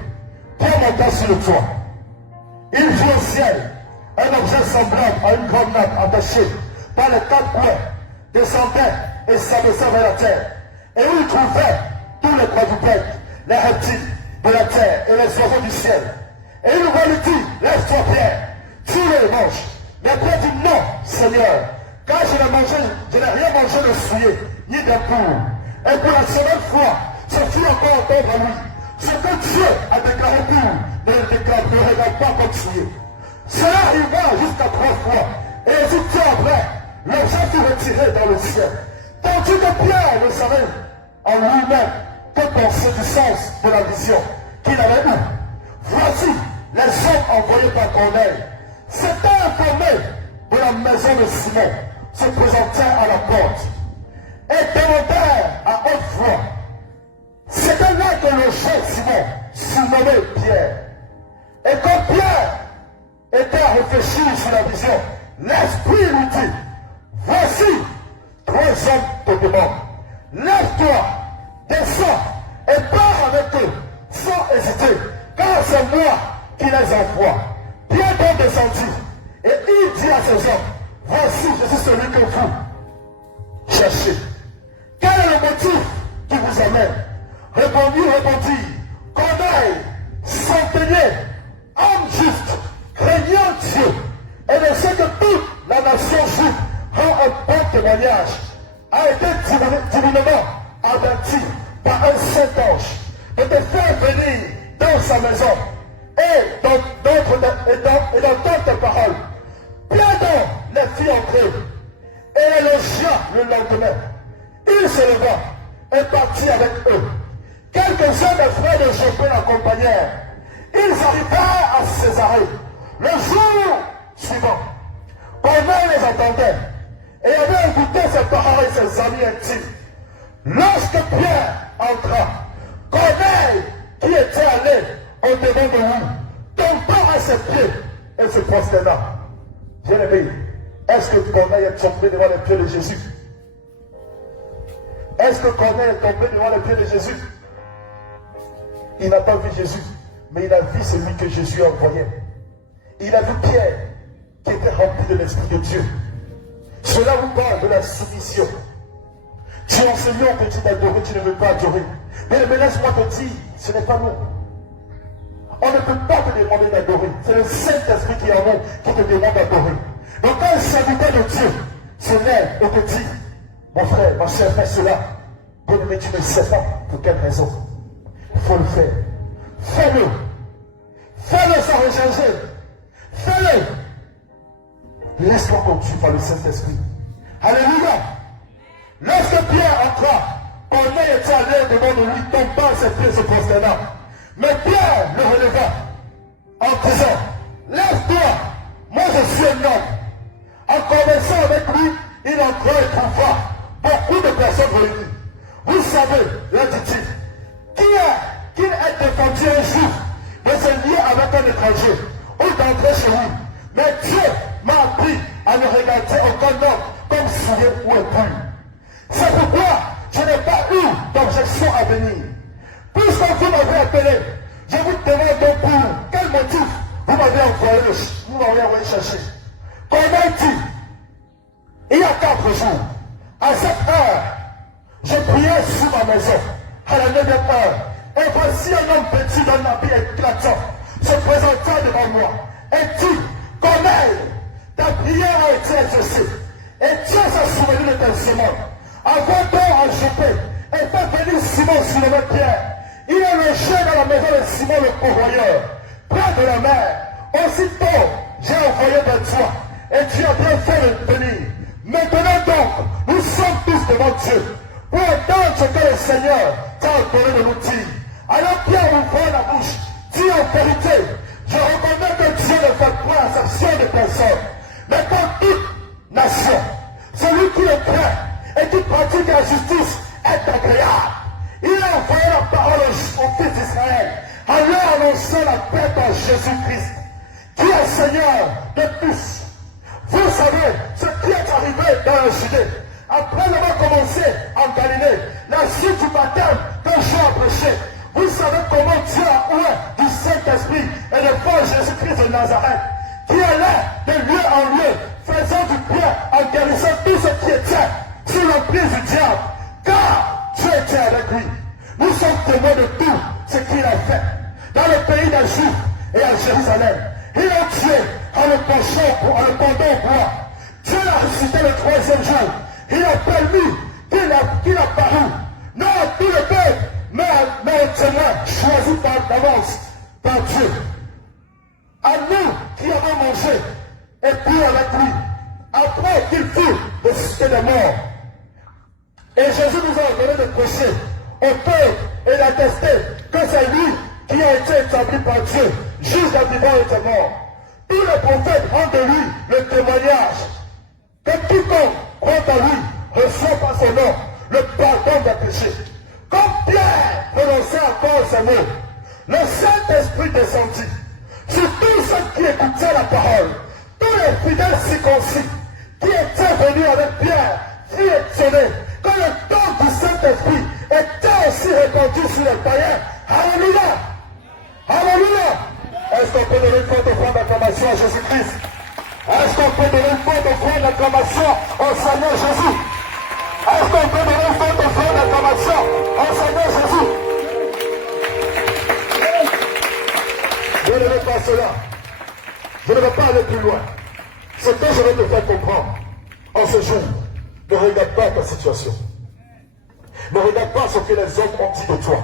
Pierre monta sur le toit. Il vit au ciel un objet semblable à une grande nappe attachée par les quatre coins, descendait et s'abaissait vers la terre. Et où il trouvait tous les quadrupèdes, les reptiles de la terre et les oiseaux du ciel. Et il lui dit, lève-toi Pierre, tue-les et mange. Mais Pierre dit, non, Seigneur, car je n'ai rien mangé de souillé, ni d'impur. Et pour la seconde fois, ce fut encore entendre à lui. Ce que Dieu a déclaré pur, ne le regarde pas comme souillé. Cela arriva jusqu'à 3 fois. Et aussitôt après, l'objet fut retiré dans le ciel. Tandis que Pierre ne savait en lui-même que penser du sens de la vision qu'il avait eue. Voici les hommes envoyés par Corneille. S'étaient informés de la maison de Simon, se présentèrent à la porte et demandèrent à haute voix. C'était là que le chef Simon, surnommé Pierre. Et quand Pierre était à réfléchir sur la vision, l'Esprit lui dit, voici 3 hommes te demandent. Lève-toi, descends et pars avec eux, sans hésiter, car c'est moi qui les envoie. Pierre donc descendit, et il dit à ces hommes, voici, je suis celui que vous cherchez. Quel est le motif qui vous amène? Répondit, Corneille, centenier, homme juste, craignant Dieu, et de ce que toute la nation juive rend un bon témoignage, a été divinement averti par un saint ange de te faire venir dans sa maison et dans d'autres paroles. Pierre donc les fit entrer et les logea le lendemain. Il se leva et partit avec eux. Quelques-uns des frères de Joppé l'accompagnèrent. Ils arrivèrent à Césarée le jour suivant. Corneille les attendait et avait écouté ses parents et ses amis intimes. Lorsque Pierre entra, Corneille, qui était allé au-devant de lui, tomba à ses pieds et se prosterna. Bien-aimé, est-ce que Corneille est tombé devant les pieds de Jésus? Est-ce que Corneille est tombé devant les pieds de Jésus? Il n'a pas vu Jésus, mais il a vu celui que Jésus a envoyé. Il a vu Pierre, qui était rempli de l'Esprit de Dieu. Cela vous parle de la soumission. Tu enseignant que tu t'adores, tu ne veux pas adorer. Mais laisse-moi te dire, ce n'est pas nous. On ne peut pas te demander d'adorer. C'est le Saint-Esprit qui est en nous qui te demande d'adorer. Donc quand un serviteur de Dieu se lève et te dit, mon frère, ma soeur, fais cela. Bien aimé, tu ne sais pas pour quelle raison. Il faut le faire. Fais-le. Fais-le sans rechanger. Fais-le. Laisse-toi conduire par le Saint-Esprit. Alléluia. Lorsque Pierre entra, Corneille était allé devant de lui, tomba à ses pieds, se prosterna. Mais Pierre le releva en disant, lève-toi, moi je suis un homme. En conversant avec lui, il entra et trouva beaucoup de personnes réunies. Vous savez, leur dit-il, qui est défendu un jour de se lier avec un étranger ou d'entrer chez lui. Mais Dieu m'a appris à ne regarder aucun homme comme souillé ou impur. C'est pourquoi je n'ai pas eu d'objection à venir. Puisque vous m'avez appelé, je vous demande donc pour quel motif vous m'avez envoyé chercher. Comme il dit, il y a 4 jours, à cette heure, je priais sur ma maison, à la 9e heure, et voici un homme petit d'un habit éclatant, se présentant devant moi, et dit, Corneille, ta prière a été exaucée, et Dieu s'est souvenu de tes semences. Avant donc ajouté, et fait venir Simon sur le Pierre. Il est logé dans la maison de Simon le pourvoyeur, près de la mer. Aussitôt, j'ai envoyé de toi, et tu as bien fait de venir. Maintenant donc, nous sommes tous devant Dieu, pour entendre ce que le Seigneur t'a ordonné de nous dire. Alors Pierre ouvre la bouche, dit en vérité, je reconnais que Dieu ne fait point exception de personne, mais comme toute nation, celui qui le craint et qui pratique la justice est agréable. Il a envoyé la parole au fils d'Israël, en leur annonçant la paix en Jésus-Christ, qui est Seigneur de tous. Vous savez ce qui est arrivé dans la Judée, après avoir commencé en Galilée, la suite du baptême que Jean a prêché. Vous savez comment Dieu a oint du Saint-Esprit et de fort Jésus-Christ de Nazareth, qui allait de lieu en lieu, faisant du bien en guérissant tout ce qui était sous l'emprise du diable, car Dieu était avec lui. Nous sommes témoins de tout ce qu'il a fait dans le pays des Juifs et à Jérusalem. Il a tué en le pendant au bois. Dieu l'a ressuscité le 3e jour. Il a permis qu'il apparut, non à tout le peuple, mais au témoin choisi d'avance par Dieu. À nous qui avons mangé et bu avec lui, après qu'il fut ressuscité des morts. Et Jésus nous a ordonné de prêcher au peuple et d'attester que c'est lui qui a été établi par Dieu, juge des vivants et des morts. Tous les prophètes rendent de lui le témoignage que quiconque croit en lui reçoit par son nom le pardon des péchés. Comme Pierre prononçait encore ces mots, le Saint-Esprit descendit sur tous ceux qui écoutaient la parole. Tous les fidèles circoncis qui étaient venus avec Pierre furent étonnés que le don du Saint-Esprit était aussi répandu sur les païens. Alléluia! Alléluia! Est-ce qu'on peut donner une forte offrande d'acclamation à Jésus-Christ? Est-ce qu'on peut donner une forte offrande d'acclamation au Seigneur Jésus? Est-ce qu'on peut donner une forte offrande d'acclamation au Seigneur Jésus? Je ne veux pas cela. Je ne veux pas aller plus loin. Ce que je vais te faire comprendre en ce jour, ne regarde pas ta situation. Ne regarde pas ce que les hommes ont dit de toi.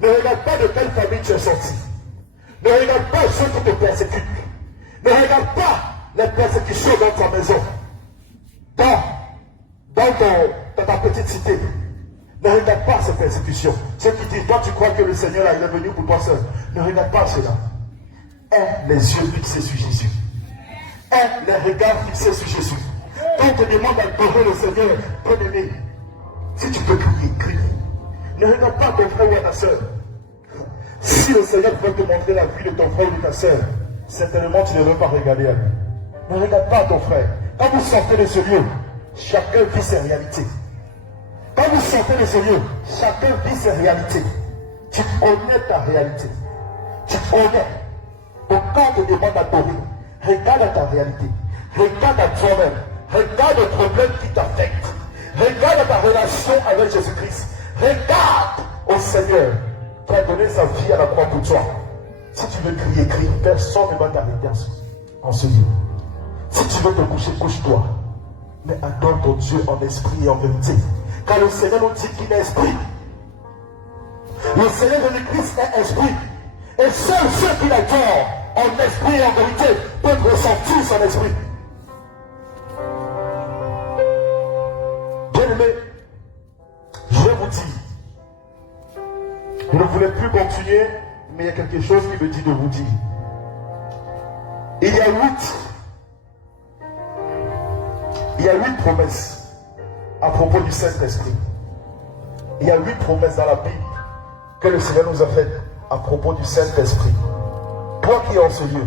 Ne regarde pas de quelle famille tu es sorti. Ne regarde pas ceux qui te persécutent. Ne regarde pas les persécutions dans ta maison. Dans ta petite cité. Ne regarde pas ces persécutions. Ceux qui disent, toi tu crois que le Seigneur est venu pour toi seul. Ne regarde pas cela. Aie les yeux fixés sur Jésus. Aie les regards fixés sur Jésus. Quand on te demande d'adorer le Seigneur, bien-aimé, si tu peux crier, crie. Ne regarde pas ton frère ou ta soeur. Si le Seigneur veut te montrer la vie de ton frère ou de ta soeur, certainement tu ne veux pas regarder à lui. Ne regarde pas ton frère. Quand vous sortez de ce lieu, chacun vit ses réalités. Quand vous sortez de ce lieu, chacun vit ses réalités. Tu connais ta réalité. Tu connais. Donc quand on te demande d'adorer, regarde à ta réalité. Regarde à toi-même. Regarde le problème qui t'affecte. Regarde ta relation avec Jésus-Christ. Regarde au Seigneur qui a donné sa vie à la croix pour toi. Si tu veux crier, crie. Personne ne va t'arrêter en ce lieu. Si tu veux te coucher, couche-toi. Mais adore ton Dieu en esprit et en vérité. Car le Seigneur nous dit qu'il est esprit. Le Seigneur de Christ est esprit. Et seuls ceux qui l'adorent en esprit et en vérité peuvent ressentir son esprit. Bien-aimés, je vais vous dire, je ne voulais plus continuer, mais il y a quelque chose qui me dit de vous dire. Il y a 8 promesses à propos du Saint-Esprit. Il y a 8 promesses dans la Bible que le Seigneur nous a faites à propos du Saint-Esprit. Toi qui es en ce lieu,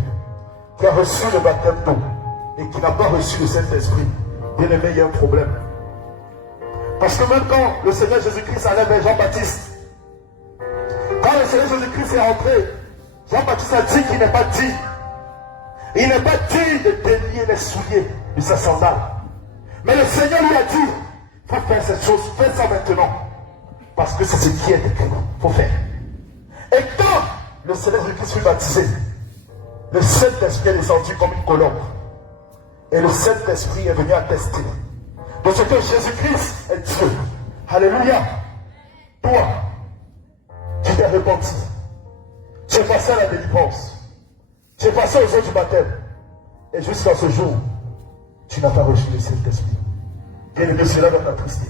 qui as reçu le baptême d'eau et qui n'a pas reçu le Saint-Esprit, bien aimé, il y a un problème. Parce que même quand le Seigneur Jésus-Christ allait vers Jean-Baptiste, Quand le Seigneur Jésus-Christ est entré, Jean-Baptiste a dit qu'il n'est pas digne. Il n'est pas digne de délier les souliers de sa sandale. Mais le Seigneur lui a dit, il faut faire cette chose, fais ça maintenant. Parce que c'est ce qui est écrit, il faut faire. Et quand le Seigneur Jésus-Christ fut baptisé, le Saint-Esprit est descendu comme une colombe. Et le Saint-Esprit est venu attester de ce que Jésus-Christ est Dieu. Alléluia. Toi, tu t'es repenti. Tu es passé à la délivrance. Tu es passé aux eaux du baptême. Et jusqu'à ce jour, tu n'as pas reçu le Saint-Esprit. Bien-aimé, cela doit t'attrister.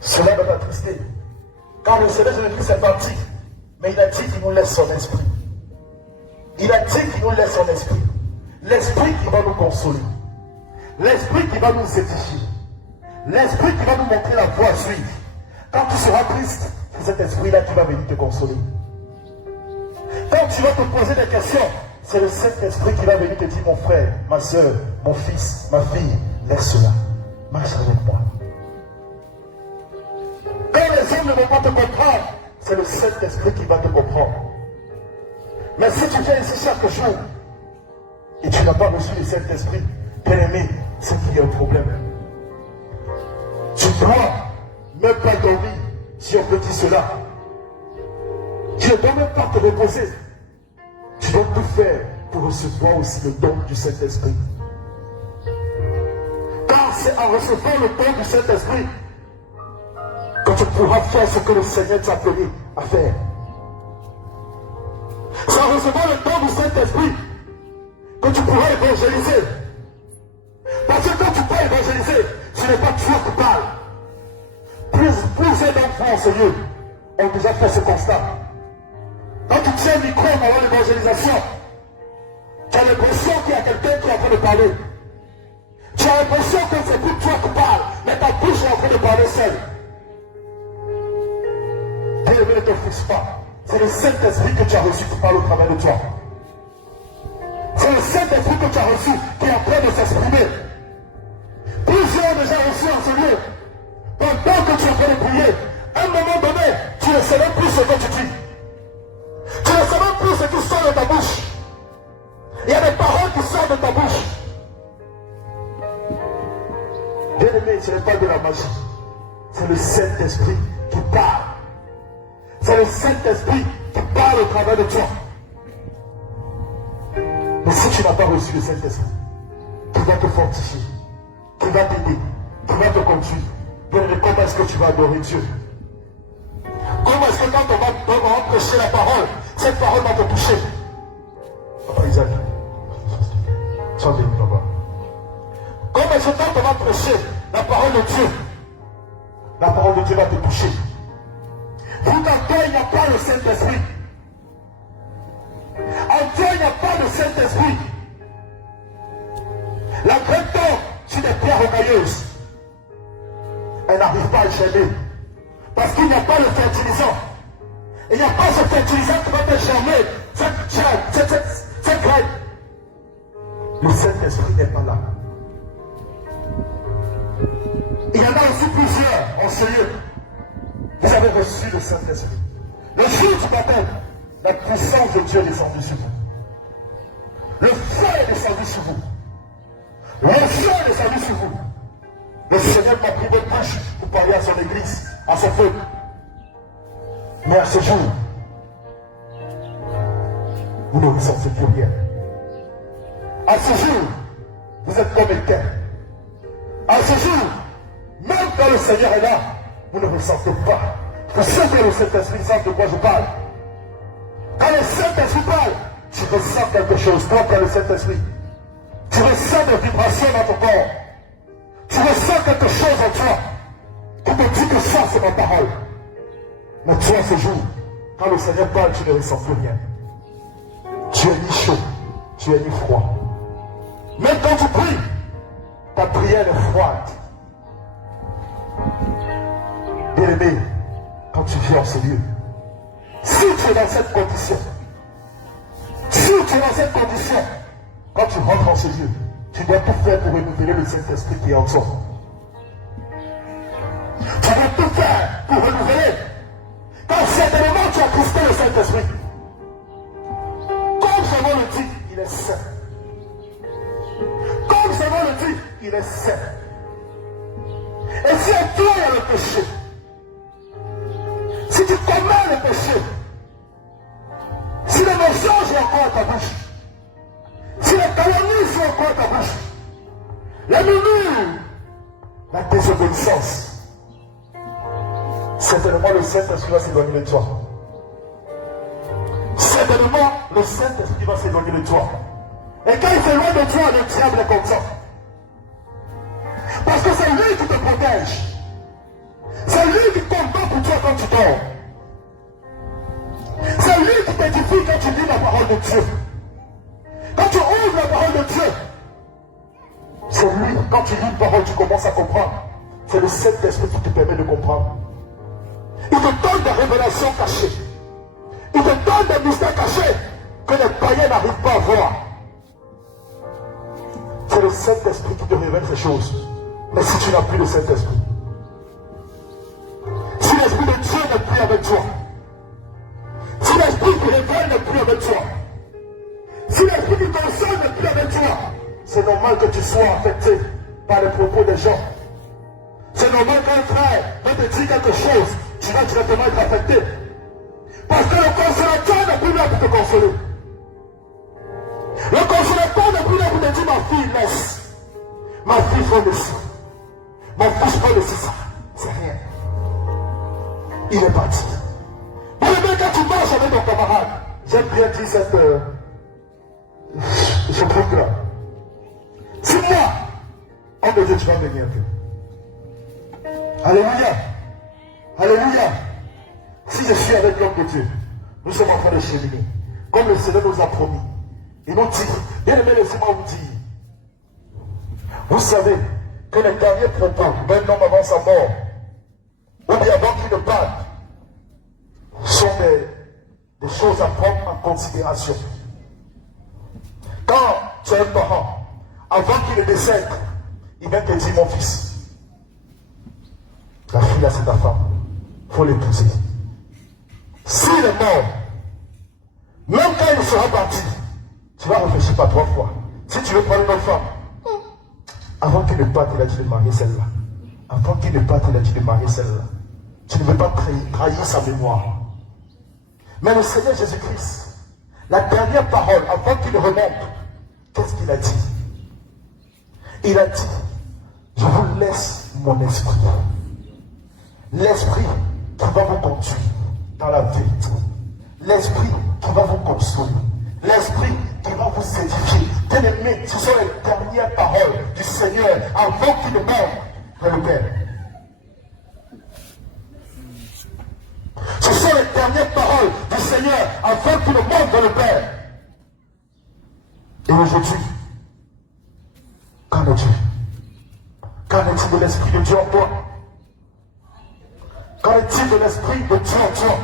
Cela doit t'attrister. Quand le Seigneur Jésus-Christ est parti, mais il a dit qu'il nous laisse son esprit. Il a dit qu'il nous laisse son esprit. L'esprit qui va nous consoler. L'esprit qui va nous édifier. L'esprit qui va nous montrer la voie à suivre. Quand tu seras triste, c'est cet esprit-là qui va venir te consoler. Quand tu vas te poser des questions, c'est le Saint-Esprit qui va venir te dire, mon frère, ma soeur, mon fils, ma fille, laisse cela. Marche avec moi. Quand les hommes ne vont pas te comprendre, c'est le Saint-Esprit qui va te comprendre. Mais si tu viens ici chaque jour et tu n'as pas reçu le Saint-Esprit, bien-aimé, c'est qu'il y a un problème. Tu dois même pas dormir, si on peut dire cela. Tu ne dois même pas te reposer. Tu dois tout faire pour recevoir aussi le don du Saint-Esprit. Car c'est en recevant le don du Saint-Esprit que tu pourras faire ce que le Seigneur t'a appelé à faire. C'est en recevant le don du Saint-Esprit que tu pourras évangéliser. Parce que quand tu peux évangéliser, ce n'est pas toi qui parles. Plusieurs d'entre vous, Seigneur, ont déjà fait ce constat. Quand tu tiens le micro avant l'évangélisation, tu as l'impression qu'il y a quelqu'un qui est en train de parler. Tu as l'impression que c'est plus toi qui parles, mais ta bouche est en train de parler seule. Bien-aimé, ne te fixe pas. C'est le Saint-Esprit que tu as reçu qui parle au travers de toi. C'est le Saint-Esprit que tu as reçu qui est en train de s'exprimer. Plusieurs ont déjà reçu en ce lieu. Pendant que tu es en train de prier, à un moment donné, tu ne sais même plus ce que tu dis. Tu ne sais même plus ce qui sort de ta bouche. Il y a des paroles qui sortent de ta bouche. Bien-aimé, ce n'est pas de la magie. C'est le Saint-Esprit qui parle. C'est le Saint-Esprit qui parle au travers de toi. Mais si tu n'as pas reçu le Saint-Esprit, qui va te fortifier, qui va t'aider, qui va te conduire, bien-aimé, comment est-ce que tu vas adorer Dieu? Comment est-ce que quand on va prêcher la parole, cette parole va te toucher? Papa Isaac, sois béni, papa. Comment est-ce que quand on va prêcher la parole de Dieu, la parole de Dieu va te toucher? Vous, en toi, il n'y a pas le Saint-Esprit. En toi, il n'y a pas le Saint-Esprit. La graine tombe sur des pierres rocailleuses. Elle n'arrive pas à germer. Parce qu'il n'y a pas le fertilisant. Il n'y a pas ce fertilisant qui va te germer cette graine. Le Saint-Esprit n'est pas là. Il y en a aussi plusieurs en ce lieu. Vous avez reçu le Saint-Esprit. Le jour du baptême, la puissance de Dieu est descendue sur vous. Le feu est descendu sur vous. Le feu est descendu sur vous. Le Seigneur m'a pris votre bouche pour parler à son église, à son peuple. Mais à ce jour, vous ne ressentez plus rien. À ce jour, vous êtes comme quelqu'un. À ce jour, même quand le Seigneur est là, vous ne ressentez pas. Vous sentez le Saint-Esprit, sent de quoi je parle. Quand le Saint-Esprit parle, tu ressens quelque chose. Toi, quand le Saint-Esprit, tu ressens des vibrations dans ton corps. Tu ressens quelque chose en toi qui te dit que ça, c'est ma parole. Mais toi, ce jour, quand le Seigneur parle, tu ne ressens plus rien. Tu es ni chaud, tu es ni froid. Même quand tu pries, ta prière est froide. Bien-aimé, quand tu viens en ce lieu, si tu es dans cette condition, quand tu rentres en ce lieu, tu dois tout faire pour renouveler le Saint-Esprit qui est en toi. Tu dois tout faire pour renouveler. Quand certainement tu as attristé le Saint-Esprit, comme son nom le dit, il est saint. Comme son nom le dit, il est saint. Et si en toi il y a le péché, si tu commets le péché, si les mensonges sont encore à ta bouche, si les calomnies sont encore à ta bouche, la murmure, la désobéissance, certainement le Saint-Esprit va s'éloigner de toi. Certainement le Saint-Esprit va s'éloigner de toi. Et quand il s'éloigne de toi, le diable est content. Parce que c'est lui qui te protège. C'est lui qui combat pour toi quand tu dors. C'est lui qui t'édifie quand tu lis la parole de Dieu. Quand tu ouvres la parole de Dieu, c'est lui, quand tu lis une parole, tu commences à comprendre. C'est le Saint-Esprit qui te permet de comprendre. Il te donne des révélations cachées. Il te donne des mystères cachés que les païens n'arrivent pas à voir. C'est le Saint-Esprit qui te révèle ces choses. Mais si tu n'as plus le Saint-Esprit, si l'Esprit de Dieu n'est plus avec toi, si l'Esprit qui révèle n'est plus avec toi, si l'Esprit qui console n'est plus avec toi, c'est normal que tu sois affecté par les propos des gens. C'est normal qu'un frère va te dire quelque chose, tu vas directement être affecté. Parce que le consolateur n'est plus là pour te consoler. Le consolateur n'est plus là pour te dire, ma fille, laisse. Ma fille, faut laisser. Mon fils, faut laisser ça. C'est rien. Il est parti. Pour le bien, quand tu marches avec ton camarade, j'aime bien dire ce truc-là. Si moi, homme de Dieu, tu vas venir un peu. Alléluia. Alléluia. Si je suis avec l'homme de Dieu, nous sommes en train de cheminer. Comme le Seigneur nous a promis. Il nous dit, bien aimé, laissez-moi vous dire. Vous savez que les derniers propos d'un homme avant sa mort, ou bien avant qu'il ne parte, sont des choses à prendre en considération. Quand tu es un parent, avant qu'il ne décède, il vient te dire, mon fils, la fille là c'est ta femme, il faut l'épouser. S'il est mort, même quand il sera parti, tu vas réfléchir pas 3 fois. Si tu veux prendre une autre femme, avant qu'il ne parte, il a dit de marier celle-là. Avant qu'il ne parte, il a dit de marier celle-là. Tu ne veux pas trahir sa mémoire. Mais le Seigneur Jésus-Christ, la dernière parole, avant qu'il remonte, qu'est-ce qu'il a dit? Il a dit, je vous laisse mon esprit. L'esprit qui va vous conduire dans la vérité. L'esprit qui va vous consoler. L'esprit qui va vous édifier. Bien-aimés, ce sont les dernières paroles du Seigneur avant qu'il ne meure vers le Père. Ce sont les dernières paroles du Seigneur avant qu'il ne meure vers le Père. Et aujourd'hui, qu'en est-il? Qu'en est-il de l'Esprit de Dieu en toi? Qu'en est-il de l'Esprit de Dieu en toi?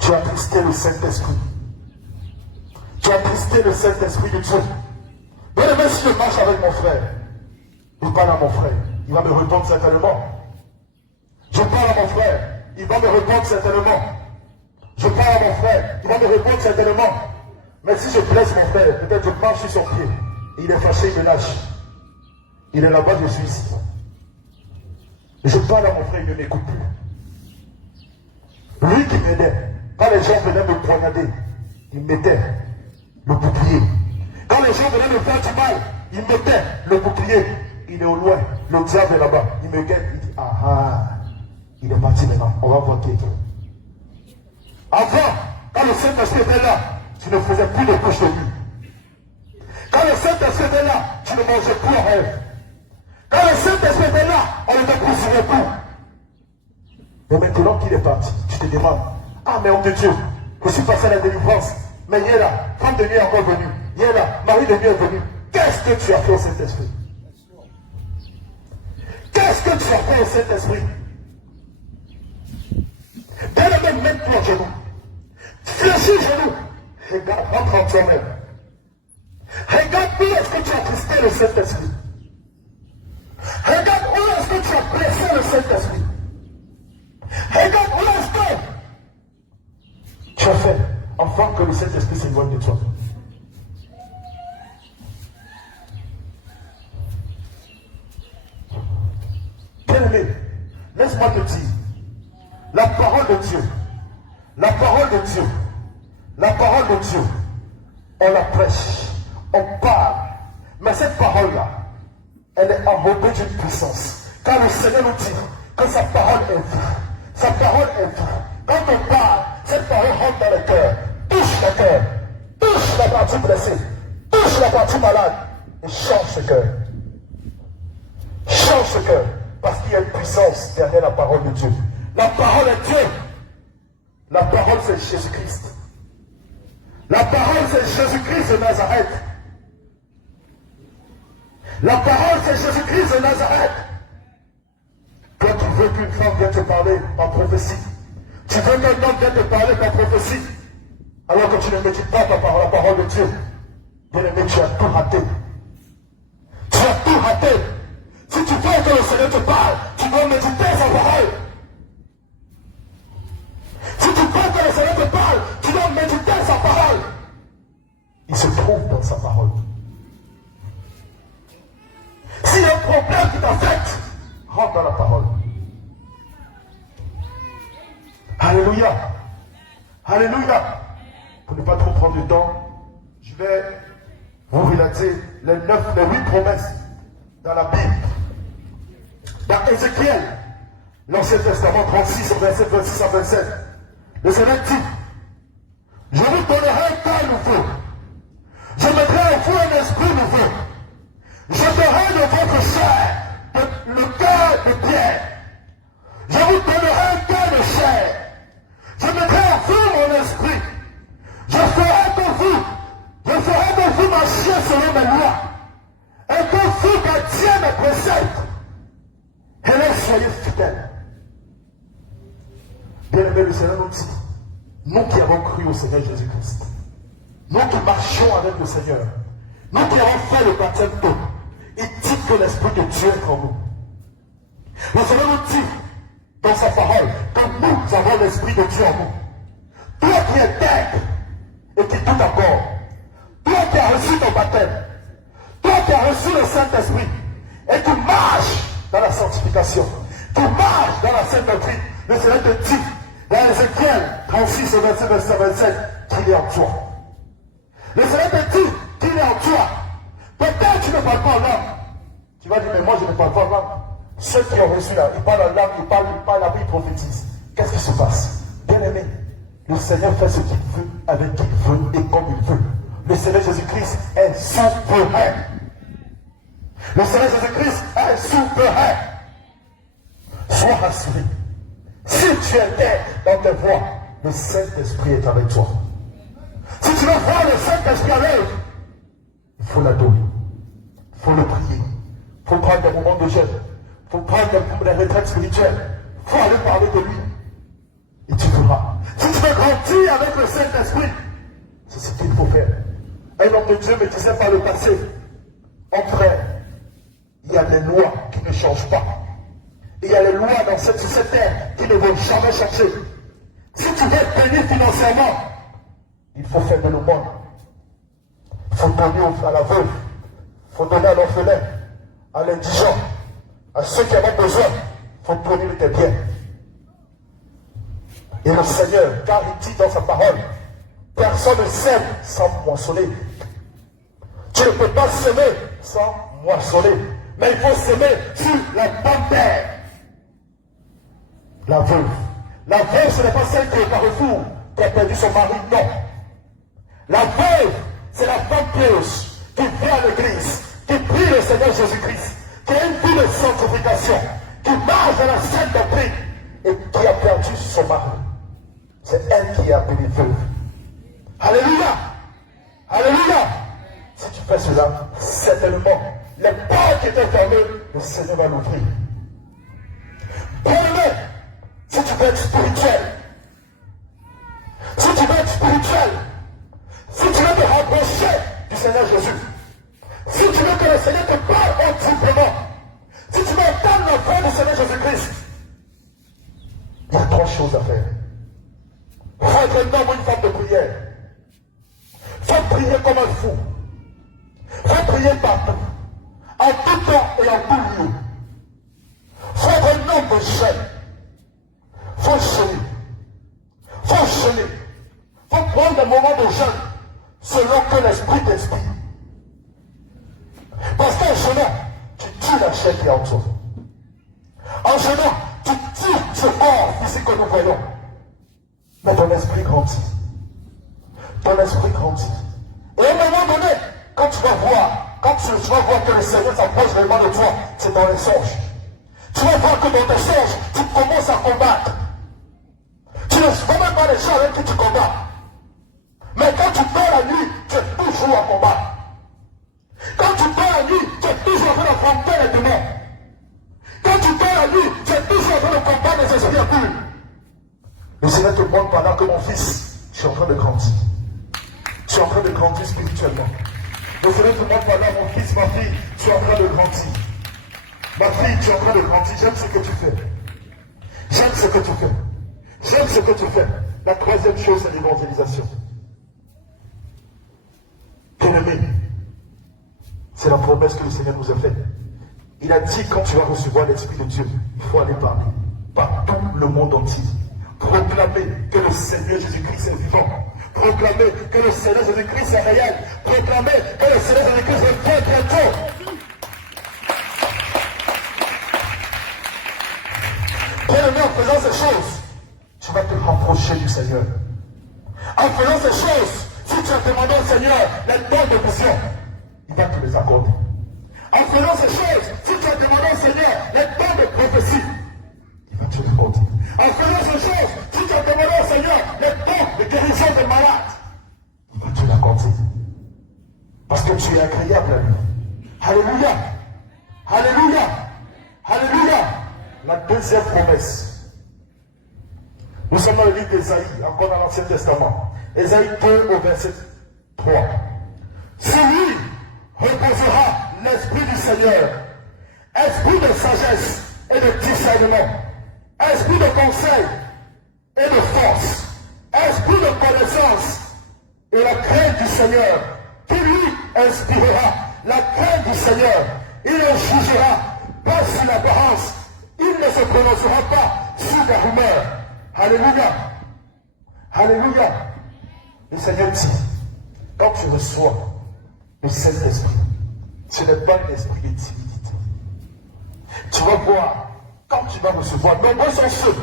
Tu as attristé le Saint-Esprit. Tu as attristé le Saint-Esprit de Dieu. Bien aimé, si je marche avec mon frère, je parle à mon frère, il va me répondre certainement. Je parle à mon frère, il va me répondre certainement. Je parle à mon frère, il va me répondre certainement. Mais si je blesse mon frère, peut-être je marche sur son pied, et il est fâché, il me lâche. Il est là-bas, je suis ici. Je parle à mon frère, il ne m'écoute plus. Lui qui m'aidait, quand les gens venaient me poignarder, il mettait le bouclier. Quand les gens venaient me faire du mal, il mettait le bouclier. Il est au loin, le diable est là-bas. Il me guette, il dit, ah ah, il est parti maintenant, on va voir qui est qui. Avant, quand le Saint-Esprit était là, tu ne faisais plus de couche de nuit. Quand le Saint-Esprit était là, tu ne mangeais plus en rêve. Quand le Saint-Esprit était là, on ne te cousirait plus. Mais maintenant qu'il est parti, tu te demandes, ah mais homme de Dieu, je suis passé à la délivrance, mais il est là, femme de nuit est encore venue, il est là, mari de nuit est venu. Qu'est-ce que tu as fait au Saint-Esprit? Qu'est-ce que tu as fait au Saint-Esprit? Dès le même, mets-toi à genoux. Fléchis genoux. Regarde, rentre en toi-même. Regarde où est-ce que tu as attristé le Saint-Esprit. Regarde où est-ce que tu as blessé le Saint-Esprit. Regarde où est-ce que tu as fait afin que le Saint-Esprit s'éloigne de toi. Bien-aimé, laisse-moi te dire, la parole de Dieu, la parole de Dieu, la parole de Dieu, on la prêche, on parle, mais cette parole-là, elle est enrobée d'une puissance. Car le Seigneur nous dit que sa parole est vie. Sa parole est vie. Quand on parle, cette parole rentre dans le cœur, touche le cœur, touche la partie blessée, touche la partie malade et change ce cœur. Change ce cœur. Parce qu'il y a une puissance derrière la parole de Dieu. La parole est Dieu. La parole c'est Jésus-Christ. La parole c'est Jésus-Christ de Nazareth. La parole c'est Jésus-Christ de Nazareth. Quand tu veux qu'une femme vienne te parler en prophétie, tu veux qu'un homme vienne te parler en prophétie, alors que tu ne médites pas la parole de Dieu, bien-aimé, tu as tout raté. Tu as tout raté. Si tu veux que le Seigneur te parle, tu dois méditer sa parole. Si tu veux que le Seigneur te parle, tu dois méditer sa parole. Il se trouve dans sa parole. S'il y a un problème qui t'affecte, rentre dans la parole. Alléluia. Alléluia. Pour ne pas trop prendre de temps, je vais vous relater les 8 promesses dans la Bible. Dans Ézéchiel, l'Ancien Testament 36, verset 26 à 27, le Seigneur dit, je vous donnerai un cœur nouveau. Je mettrai en vous un esprit nouveau. Je ferai de votre chair le cœur de pierre. Je vous donnerai un cœur de chair. Je mettrai en vous mon esprit. Je ferai de vous marcher selon mes lois. Et que vous gardiez mes préceptes. Et là, soyez fidèles. Bien-aimé, le Seigneur nous dit, nous qui avons cru au Seigneur Jésus-Christ, nous qui marchons avec le Seigneur, nous qui avons fait le baptême d'eau, il dit que l'Esprit de Dieu est en nous. Le Seigneur nous dit, dans sa parole, que nous avons l'Esprit de Dieu en nous. Toi qui es tête et qui doute encore, toi qui as reçu ton baptême, toi qui as reçu le Saint-Esprit, et qui marches dans la sanctification, qui marches dans la sainte doctrine, le Seigneur te dit, dans Ézéchiel 36, verset 27, qu'il est en toi. Le Seigneur te dit qu'il est en toi. Peut-être tu ne parles pas en langue. Tu vas dire, mais moi je ne parle pas en langue. Ceux qui ont reçu là, ils parlent en langue, ils parlent, après ils prophétisent. Qu'est-ce qui se passe? Bien aimé, le Seigneur fait ce qu'il veut, avec qui il veut et comme il veut. Le Seigneur Jésus-Christ est souverain. Le Seigneur Jésus-Christ est souverain. Sois rassuré. Si tu es net dans tes voies, le Saint-Esprit est avec toi. Si tu veux voir le Saint-Esprit avec, il faut l'adorer. Il faut le prier. Il faut prendre des moments de jeûne. Il faut prendre des retraites spirituelles. Il faut aller parler de lui. Et tu feras. Si tu veux grandir avec le Saint-Esprit, c'est ce qu'il faut faire. Un homme de Dieu me disait par le passé, mon frère, il y a des lois qui ne changent pas. Il y a les lois dans cette terre qui ne vont jamais changer. Si tu veux être béni financièrement, il faut faire de l'aumône. Il faut donner à la veuve. Il faut donner à l'orphelin, à l'indigent, à ceux qui en ont besoin. Il faut donner de tes biens. Et le Seigneur, car il dit dans sa parole, personne ne sème sans moissonner. Tu ne peux pas semer sans moissonner. Mais il faut semer sur la bonne terre. La veuve. La veuve, ce n'est pas celle qui est au carrefour, qui a perdu son mari, non. La veuve, c'est la femme pieuse qui vient à l'église, qui prie le Seigneur Jésus-Christ, qui a une vie de sanctification, qui marche dans la sainte doctrine et qui a perdu son mari. C'est elle qui est appelée veuve. Alléluia! Alléluia! Si tu fais cela, certainement, les portes qui étaient fermées, le Seigneur va l'ouvrir. Bien-aimé, si tu veux être spirituel, si tu veux être spirituel, si tu veux te rapprocher du Seigneur Jésus, si tu veux que le Seigneur te parle audiblement, si tu veux entendre la voix du Seigneur Jésus-Christ, il y a 3 choses à faire. Rendre un homme ou une femme comme un fou. Faut prier partout, en tout temps et en tout lieu. Faut être un homme de jeûne. Faut jeûner. Faut jeûner. Faut prendre des moments de jeûne selon que l'esprit t'inspire. Parce qu'en jeûnant, tu tues la chair qui est en toi. En jeûnant, tu tues ce corps physique que nous voyons. Mais ton esprit grandit. Ton esprit grandit. Et à un moment donné, quand tu vas voir que le Seigneur s'approche vraiment de toi, c'est dans les songes. Tu vas voir que dans tes songes, tu commences à combattre. Tu ne vois même pas les gens avec qui tu combats. Mais quand tu dors la nuit, tu es toujours en combat. Quand tu dors la nuit, tu es toujours en train d'affronter les démons. Quand tu dors la nuit, tu es toujours en train de combattre les esprits impurs. Le Seigneur te montre pendant que mon fils, je suis en train de grandir. Je suis en train de grandir spirituellement. Le Seigneur te montre pendant mon fils, ma fille, je suis en train de grandir. Ma fille, tu es en train de grandir, j'aime ce que tu fais. J'aime ce que tu fais. J'aime ce que tu fais. La troisième chose, c'est l'évangélisation. Bien-aimé, c'est la promesse que le Seigneur nous a faite. Il a dit, quand tu vas recevoir l'Esprit de Dieu, il faut aller parler par tout le monde entier. Proclamer que le Seigneur Jésus-Christ est vivant. Proclamer que le Seigneur Jésus-Christ est réel. Proclamer que le Seigneur Jésus-Christ est très bientôt. Bien-aimé, en faisant ces choses, tu vas te rapprocher du Seigneur. En faisant ces choses, si tu as demandé au Seigneur les dons de vision, il va te les accorder. En faisant ces choses, si tu as demandé au Seigneur les dons de prophétie, il va te les accorder. En faisant ces choses, si tu as demandé au Seigneur les dons de guérison des malades, il va te l'accorder. Parce que tu es agréable à lui. Alléluia. Alléluia. Alléluia. La deuxième promesse. Nous sommes dans le livre d'Ésaïe, encore dans l'Ancien Testament. Ésaïe 2 au verset 3. Sur lui reposera l'Esprit du Seigneur, esprit de sagesse et de discernement, esprit de conseil et de force, esprit de connaissance et la crainte du Seigneur, qui lui inspirera la crainte du Seigneur. Il ne jugera pas sur l'apparence, il ne se prononcera pas sur la rumeur. Alléluia. Alléluia. Le Seigneur dit, quand tu reçois le Saint-Esprit, ce n'est pas un esprit de timidité. Tu vas voir, quand tu vas recevoir, nombreux sont ceux,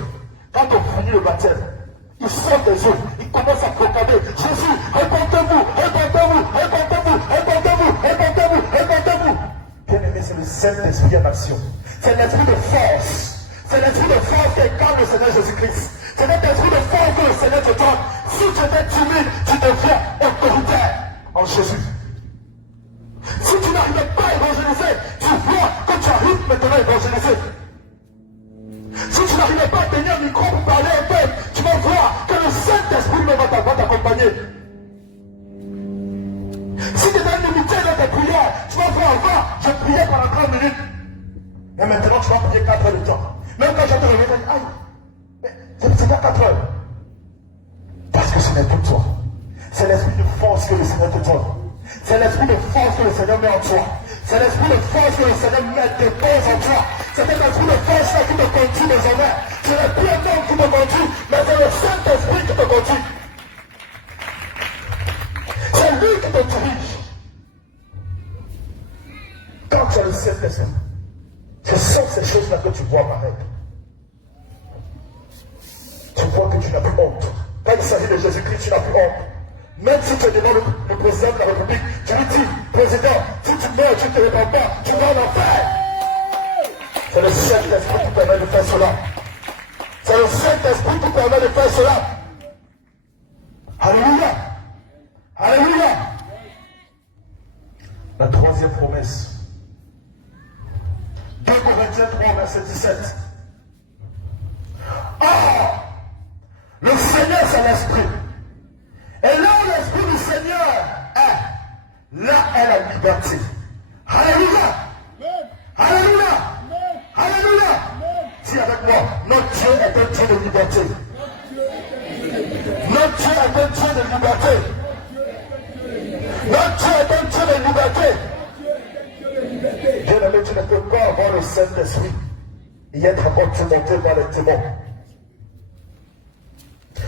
quand on finit le baptême, ils sortent des eaux, ils commencent à proclamer, Jésus, répondez-vous, répondez-vous, répondez-vous, répondez-vous, répondez-vous, répondez-vous. Bien-aimé, c'est le Saint-Esprit en action. C'est l'esprit de force. C'est l'esprit de force qui incarne le Seigneur Jésus-Christ. C'est cet esprit de force que le Seigneur te donne. Si tu étais timide, tu deviens autoritaire en Jésus. Si tu n'arrivais pas à évangéliser, tu vois que tu arrives maintenant à évangéliser. Si tu n'arrivais pas à tenir un micro pour parler au peuple, tu vas voir que le Saint-Esprit va t'accompagner. Si tu es limité dans tes prières, tu vas voir, avant, je priais pendant 30 minutes. Et maintenant, tu vas prier 4 heures de temps. Même quand je te réveille, aïe, c'est pas 4 heures. Parce que ce n'est plus toi. C'est l'esprit de force que le Seigneur te donne. C'est l'esprit de force que le Seigneur met en toi. C'est l'esprit de force que le Seigneur dépose en toi. C'est cet esprit de force là qui te conduit désormais. Ce n'est plus un homme qui te conduit, mais c'est le Saint-Esprit qui te conduit. C'est lui qui te dirige. Quand tu as le Saint-Esprit, ce sont ces choses-là que tu vois apparaître. Tu vois que tu n'as plus honte. Quand il s'agit de Jésus-Christ, tu n'as plus honte. Même si tu es devant le président de la République, tu lui dis, président, si tu meurs, tu ne te répands pas, tu vas en enfer. C'est le Saint-Esprit qui permet de faire cela. C'est le Saint-Esprit qui permet de faire cela. Alléluia. Alléluia. La troisième promesse. 2 Corinthiens 3, verset 17. Or, le Seigneur, c'est l'Esprit. Et là où l'Esprit du Seigneur est, là est la liberté. Alléluia. Alléluia. Alléluia. Dis avec moi, notre Dieu est un Dieu de liberté. Notre Dieu est un Dieu de liberté. Notre avoir le Saint-Esprit et être encore tourmenté par les démons.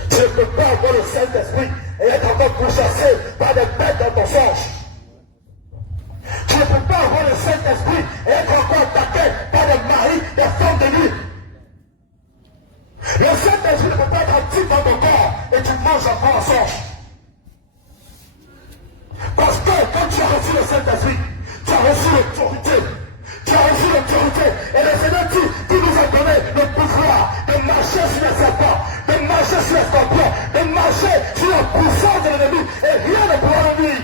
Tu ne peux pas avoir le Saint-Esprit et être encore pourchassé par des bêtes dans ton songe. Tu ne peux pas avoir le Saint-Esprit et être encore attaqué par des maris, des femmes de nuit. Le Saint-Esprit ne peut pas être actif dans ton corps et tu manges encore en songe. Parce que quand tu as reçu le Saint-Esprit, tu as reçu l'autorité. Tu as reçu l'autorité. Et le Seigneur dit qu'il nous a donné le pouvoir de marcher sur les serpents, de marcher sur les scorpions, de marcher sur la puissance de l'ennemi. Et rien ne pourra nous nuire.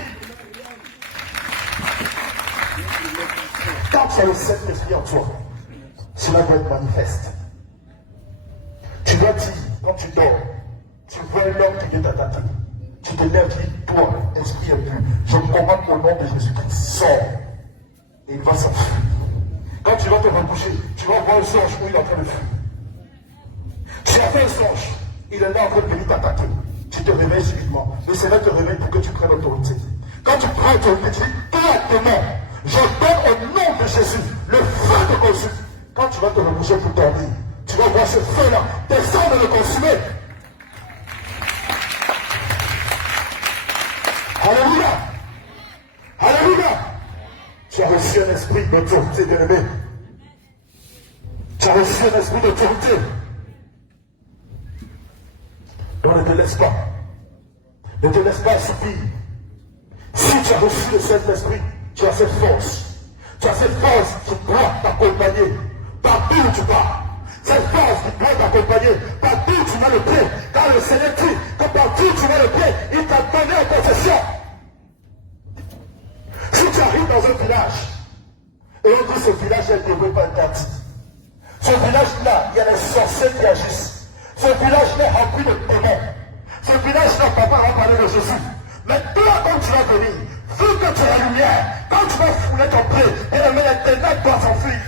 Quand tu as le Saint-Esprit en toi, cela doit être manifeste. Tu dois dire, quand tu dors, tu vois un homme qui vient t'attaquer. Tu te lèves, tu dis, toi, esprit impur, je commande au nom de Jésus-Christ, sors. Et il va s'enfuir. Quand tu vas te recoucher, tu vas voir un songe où il est en train de fuir. Tu as fait un songe, il est là en train de venir t'attaquer. Tu te réveilles subitement. Le Seigneur te réveille pour que tu prennes l'autorité. Quand tu prends l'autorité, tu dis, directement, je donne au nom de Jésus le feu de consumer. Quand tu vas te recoucher pour dormir, tu vas voir ce feu-là descendre et le consumer. Alléluia! Alléluia! Tu as reçu un esprit d'autorité, bien-aimé. Tu as reçu un esprit d'autorité. Donc ne te laisse pas. Ne te laisse pas subir. Si tu as reçu le Saint-Esprit, tu as cette force. Tu as cette force qui doit t'accompagner partout où tu pars. Cette force qui doit t'accompagner partout où tu mets le pied. Car le Seigneur dit que partout où tu mets le pied, il t'a donné en possession. Si tu arrives dans un village, et on dit ce village est dévoué par interdit. Ce village-là, il y a des sorciers qui agissent. Ce village-là est rempli de démons. Ce village-là, papa va parler de Jésus. Mais toi, quand tu vas venir, vu que tu as la lumière, quand tu vas fouler ton pied, les ténèbres doivent s'enfuir.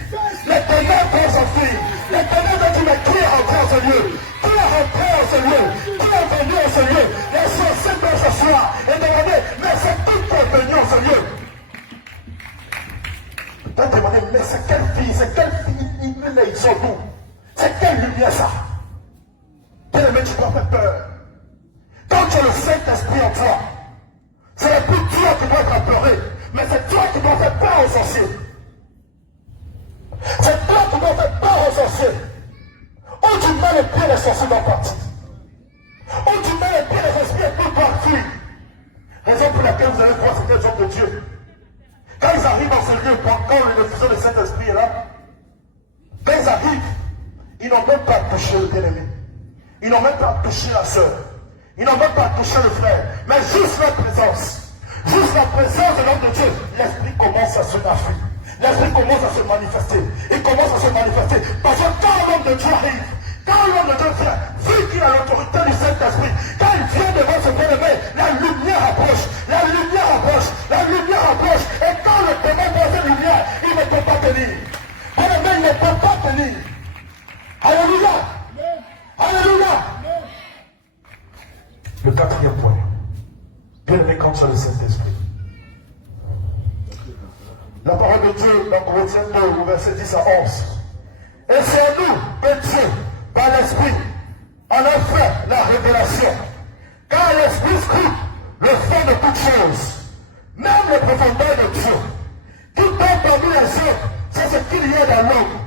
Les ténèbres doivent s'enfuir. Les ténèbres doivent dire, mais qui est rentré en ce lieu? Qui est rentré en ce lieu? Qui est venu en ce lieu? Les sorciers doivent s'asseoir et demander, mais c'est qui est venu en ce lieu? Tu vas demander, mais c'est quelle fille? C'est quelle fille? Ils sont d'où? C'est quelle lumière ça? Bien-aimé, tu dois faire peur. Quand tu as le Saint-Esprit en toi, c'est plus toi qui dois être apeuré, mais c'est toi qui dois faire peur aux sorciers. C'est toi qui dois faire peur aux sorciers. Où tu mets les pieds, les sorciers vont partir. Où tu mets les pieds, les esprits vont partir. Raison pour laquelle vous allez voir ces hommes de Dieu. Quand ils arrivent dans ce lieu, quand le diffusion de Saint-Esprit est là, quand ils arrivent, ils n'ont même pas touché le bien-aimé. Ils n'ont même pas touché la sœur. Ils n'ont même pas touché le frère. Mais juste la présence. Juste la présence de l'homme de Dieu. L'esprit commence à se nafrer. L'esprit commence à se manifester. Il commence à se manifester. Parce que quand l'homme de Dieu arrive, quand l'homme de Dieu vient, vu qu'il a l'autorité du Saint-Esprit, quand il vient devant ce bien-aimé, la lumière approche. La lumière approche. La lumière approche. Et quand le démon voit cette lumière, il ne peut pas tenir. Bien-aimé, il ne peut pas tenir. Alléluia. Alléluia. Le quatrième point. Bien-aimé, quand tu as le Saint-Esprit. La parole de Dieu dans Corinthiens 2, au verset 10 à 11. Et c'est à nous que Dieu, par l'Esprit, en a fait la révélation. Car l'Esprit scrute le fond de toutes choses, même les profondeurs de Dieu. Qui tombe parmi les hommes, c'est ce qu'il y a dans l'homme.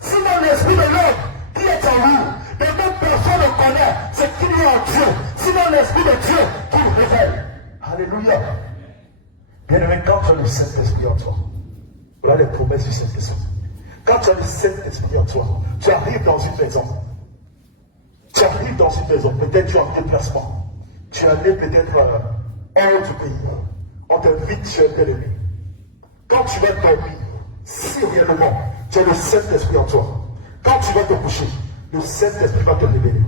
Sinon l'Esprit de l'homme qui est en nous, de même personne ne connaît ce qu'il y a en Dieu. Sinon l'Esprit de Dieu qui le révèle. Alléluia. Bien-aimé, quand tu as le Saint-Esprit en toi, voilà les promesses du Saint-Esprit. Quand tu as le Saint-Esprit en toi, tu arrives dans une maison. Tu arrives dans une maison, peut-être tu es en déplacement. Tu es allé peut-être hors du pays. On t'invite chez un tel ennemi. Quand tu vas dormir, si réellement tu as le Saint-Esprit en toi, quand tu vas te coucher, le Saint-Esprit va te révéler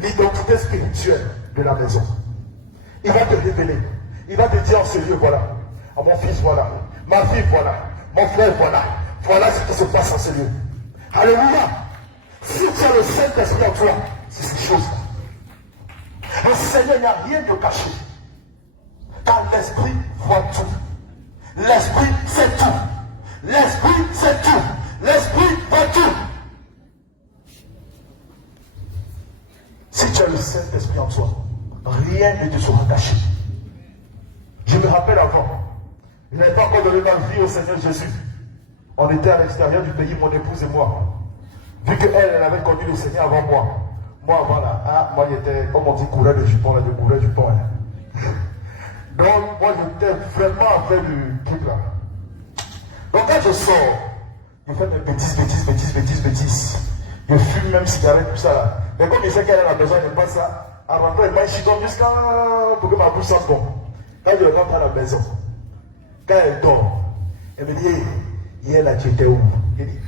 l'identité spirituelle de la maison. Il va te révéler. Il va te dire en ce lieu, voilà. À mon fils, voilà. Ma fille, voilà. Mon frère, voilà. Voilà ce qui se passe en ce lieu. Alléluia. Si tu as le Saint-Esprit en toi, c'est ces choses-là. Le Seigneur n'a rien de caché. Car l'Esprit voit tout. L'Esprit, c'est tout. L'Esprit, c'est tout. L'Esprit voit tout. Si tu as le Saint-Esprit en toi, rien ne te sera caché. Je me rappelle avant, je n'avais pas encore donné ma vie au Seigneur Jésus. On était à l'extérieur du pays, mon épouse et moi. Vu qu'elle, elle avait connu le Seigneur avant moi. Moi, avant là, moi j'étais, comme on dit, coureur de jupon, là, de coureur du pont. Donc, moi j'étais vraiment en fait du truc là. Donc quand je sors, je fais des bêtises. Je fume même cigarette, tout ça là. Mais comme je sais qu'elle a besoin de pas ça, en rentrant, elle m'a chiton jusqu'à pour que ma bouche sente bon. Quand je rentre à la maison, quand elle dort, elle me dit, hey, hier là tu étais où? Elle dit,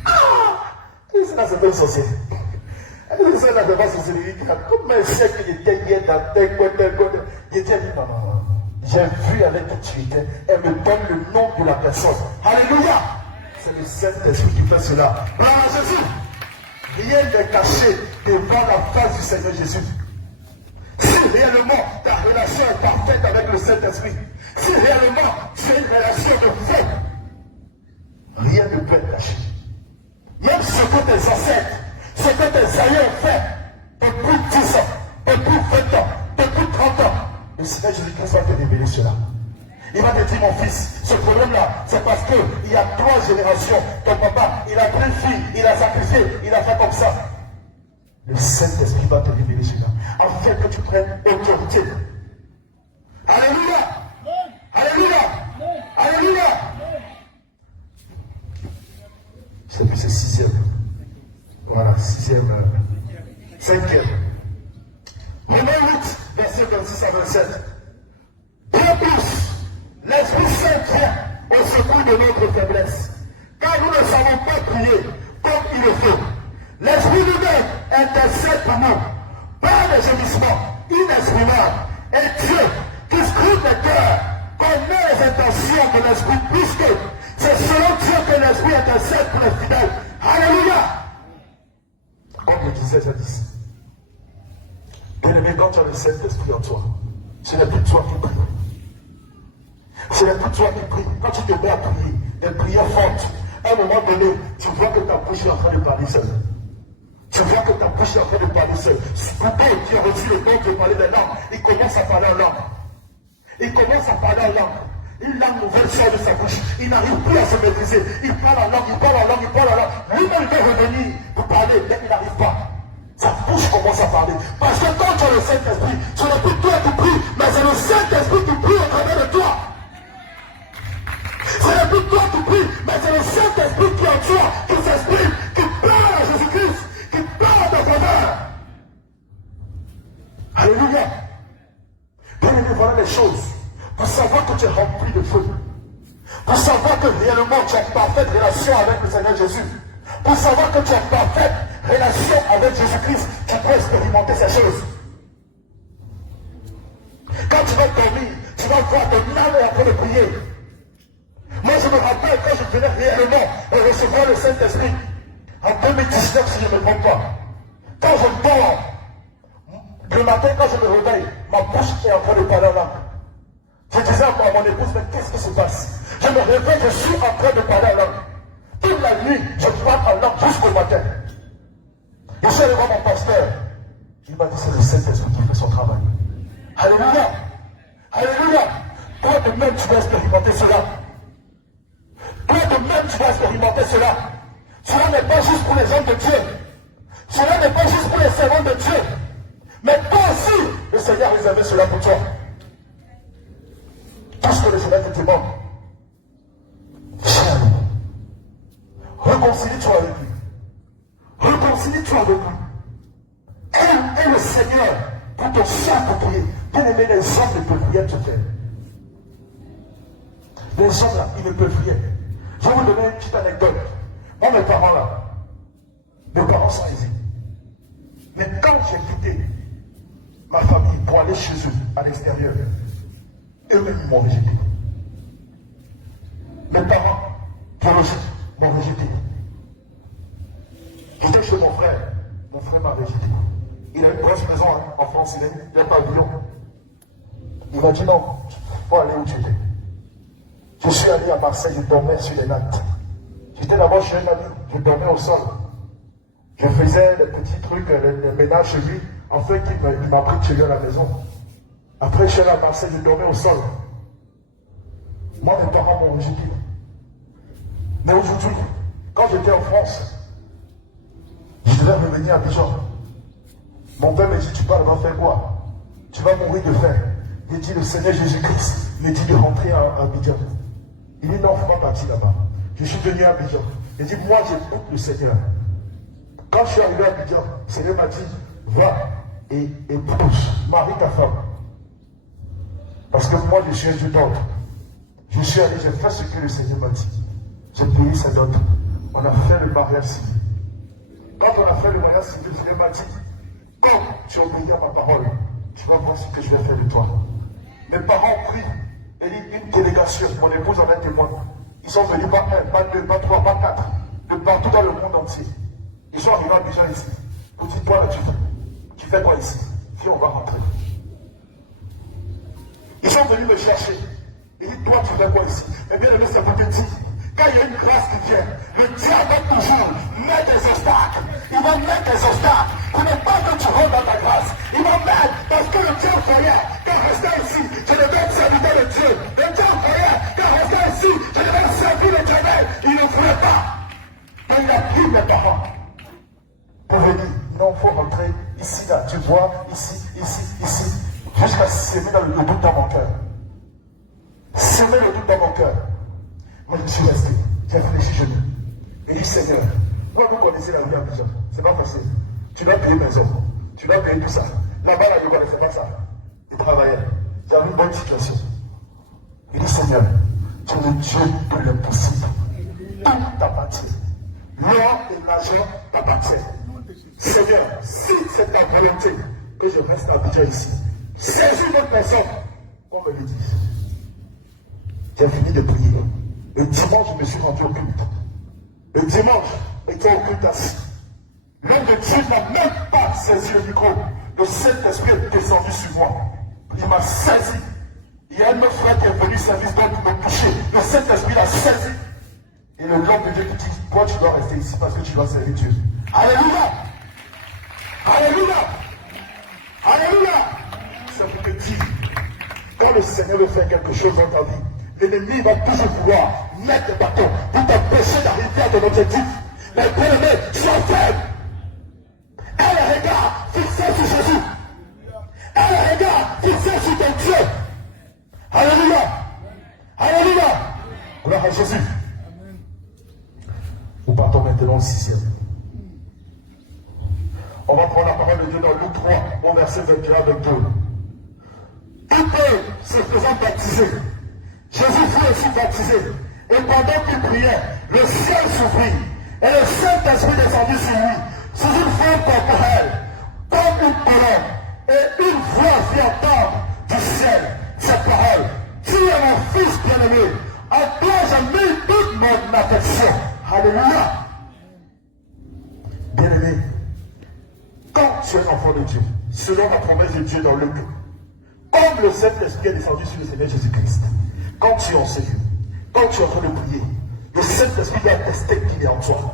c'est là c'est un sorcier. Elle dit, c'est là c'est pas sorcier. Comment elle sait que j'étais hier dans tel côté? J'étais dit, non. J'ai vu avec qui tu étais. Elle me donne le nom de la personne. Alléluia! C'est le Saint-Esprit qui fait cela. Bravo Jésus! Rien n'est caché devant la face du Seigneur Jésus. Si réellement ta relation est parfaite avec le Saint-Esprit, si réellement c'est une relation de foi, rien ne peut être caché. Même ce que tes ancêtres, ce que tes aïeux ont fait depuis 10 ans, depuis 20 ans, depuis 30 ans, le Seigneur Jésus-Christ va te révéler cela. Il va te dire, mon fils, ce problème-là, c'est parce qu'il y a 3 générations, ton papa, il a pris une fille, il a sacrifié, il a fait comme ça. Le Saint-Esprit va te révéler cela, afin que tu prennes autorité. Alléluia! Alléluia! Alléluia! C'est 6e. Voilà, 6e. 5e. Romains 8, verset 26 à 27. Bien plus, l'Esprit Saint vient au secours de notre faiblesse, car nous ne savons pas prier comme il le faut. L'Esprit lui-même intercède pour nous par des gémissements inexprimables. Et Dieu, qui scrute les cœurs, connaît les intentions de l'Esprit, puisque c'est selon Dieu que l'Esprit intercède pour les fidèles. Alléluia! Comme je disais jadis, bien-aimé, quand tu as le Saint-Esprit en toi, ce n'est plus toi qui prie. Ce n'est plus toi qui prie. Quand tu te mets à prier, des prières fortes, à un moment donné, tu vois que ta bouche est en train de parler seule. Tu vois que ta bouche est en train de parler seule. Pourquoi qui a reçu le don de parler des langues, il commence à parler en langue. Il commence à parler en langue. Une langue nouvelle sort de sa bouche. Il n'arrive plus à se maîtriser. Il parle en langue, il parle en langue, il parle en langue. Lui-même veut revenir pour parler, mais il n'arrive pas. Sa bouche commence à parler. Parce que quand tu as le Saint-Esprit, ce n'est plus toi qui prie, mais c'est le Saint-Esprit qui prie au travers de toi. Ce n'est plus toi qui prie, mais c'est le Saint-Esprit qui est en toi, qui s'exprime, qui parle à Jésus-Christ, qui parle de faveur. Alléluia. Bien-aimé, voilà les choses. Pour savoir que tu es rempli de feu. Pour savoir que réellement tu as une parfaite relation avec le Seigneur Jésus. Pour savoir que tu as une parfaite relation avec Jésus-Christ, tu peux expérimenter ces choses. Quand tu vas dormir, tu vas voir ton âme est en train de prier. Moi, je me rappelle quand je venais réellement recevoir le Saint-Esprit, en 2019, si je ne me trompe pas. Quand je dors, le matin, quand je me réveille, ma bouche est en train de parler en langue. Je disais à mon épouse, mais qu'est-ce qui se passe? Je me réveille, je suis en train de parler en langue. Toute la nuit, je parle en langue jusqu'au matin. Je suis allé voir mon pasteur. Il m'a dit, c'est le Saint-Esprit qui fait son travail. Alléluia. Alléluia. Toi de même, tu vas expérimenter cela. Toi de même, tu vas expérimenter cela. Cela n'est pas juste pour les hommes de Dieu. Cela n'est pas juste pour les servants de Dieu. Mais toi aussi, le Seigneur a réservé cela pour toi. Tout ce que le Seigneur te demande, viens à lui. Réconcilie-toi avec lui. Réconcilie-toi avec lui. Aime le Seigneur pour ton sang pour prier. Bien aimé, les hommes ne peuvent rien te faire. Les hommes là, ils ne peuvent rien. Je vais vous donner une petite anecdote. Moi, mes parents là, mes parents sont aisés. Mais quand j'ai quitté ma famille pour aller chez eux, à l'extérieur, eux-mêmes m'ont rejeté. Mes parents, biologiques, m'ont rejeté. J'étais chez mon frère m'a rejeté. Il a une grosse maison en France, il a un pavillon. Il m'a dit non, il faut aller où tu étais. Je suis allé à Marseille, je dormais sur les nattes. J'étais là-bas chez un ami. je dormais au sol. Je faisais des petits trucs, les ménages chez lui, afin qu'il m'apprête chez lui à la maison. Après, je suis allé à Marseille, je dormais au sol. Moi, mes parents m'ont rejeté. Mais aujourd'hui, quand j'étais en France, je devais revenir à Abidjan. Mon père me dit, tu vas là-bas faire quoi? Tu vas mourir de faim. Il dit, le Seigneur Jésus-Christ me dit de rentrer à Abidjan. Il dit, non, il ne faut pas partir là-bas. Je suis venu à Abidjan. Il dit, moi, j'écoute le Seigneur. Quand je suis arrivé à Abidjan, le Seigneur m'a dit, va et épouse, marie ta femme. Parce que moi, je suis un Dieu d'ordre. Je suis allé, j'ai fait ce que le Seigneur m'a dit. J'ai payé sa dot. On a fait le mariage civil. Quand on a fait le mariage civil, le Seigneur m'a dit, quand tu obéis à ma parole, tu vas voir ce que je vais faire de toi. Mes parents ont pris une délégation, mon épouse en est témoin. Ils sont venus pas un, pas deux, pas trois, pas quatre, de partout dans le monde entier. Ils sont arrivés à Abidjan ici. Vous dites, toi, tu fais quoi ici? Viens, on va rentrer. Ils sont venus me chercher. Ils disent, toi, tu fais quoi ici? Eh bien, le c'est pour te dire, quand il y a une grâce qui vient, le diable va toujours mettre des obstacles. Il va mettre des obstacles. Pour ne pas que tu rentres dans ta grâce. Il va mettre, parce que le Dieu croyait qu'en restant ici, je devais être serviteur de Dieu. Le Dieu croyait qu'en restant ici, je devais servir l'Éternel. Il ne voulait pas. Quand il a pris mes parents pour venir, non, il faut rentrer ici, là, tu vois, ici, jusqu'à s'aimer dans le doute dans mon cœur. S'aimer le doute dans mon cœur. Moi, je suis resté. J'ai réfléchi, je dis. Et dit, Seigneur, moi, vous connaissez la vie à Abidjan. C'est pas facile. Tu dois payer maison. Tu dois payer tout ça. Là-bas, là, je ne connaissais pas ça. Il travaillait. J'avais une bonne situation. Il dit, Seigneur, tu es le Dieu de l'impossible. Tout t'appartient. L'or et l'argent t'appartiennent. Seigneur, si c'est ta volonté que je reste à Abidjan ici, saisis une autre personne, qu'on me le dise. J'ai fini de prier. Le dimanche, je me suis rendu au culte. Le dimanche, j'étais au culte assis. L'homme de Dieu n'a même pas saisi le micro. Le Saint-Esprit est descendu sur moi. Il m'a saisi. Il y a un de mes frères qui est venu service pour me toucher. Le Saint-Esprit l'a saisi. Et le l'homme de Dieu qui dit, toi tu dois rester ici parce que tu dois servir Dieu. Alléluia! Alléluia! Alléluia! Ça vous te dit, quand le Seigneur veut faire quelque chose dans ta vie, l'ennemi va toujours vouloir mettre des bâtons pour t'empêcher d'arriver à ton objectif. Mais bien-aimé, sois faible. Aie le regard fixé sur Jésus. Aie le regard fixé sur ton Dieu. Alléluia. Alléluia. Gloire à Jésus. Nous partons maintenant au 6e. On va prendre la parole de Dieu dans Luc 3, au verset 21 à 22. Tout peu se faisant baptiser, Jésus fut aussi baptisé. Et pendant qu'il priait, le ciel s'ouvrit. Et le Saint-Esprit descendit sur lui, sous une forme corporelle, comme une colombe. Et une voix fit entendre du ciel cette parole. Tu es mon fils bien-aimé, en toi j'ai mis toute mon affection. Alléluia. Bien-aimé, quand tu es enfant de Dieu, selon la promesse de Dieu dans Luc, comme le Saint-Esprit est descendu sur le Seigneur Jésus-Christ, quand tu es en Seigneur, quand tu es en train de prier, le Saint-Esprit va attester qu'il est en toi.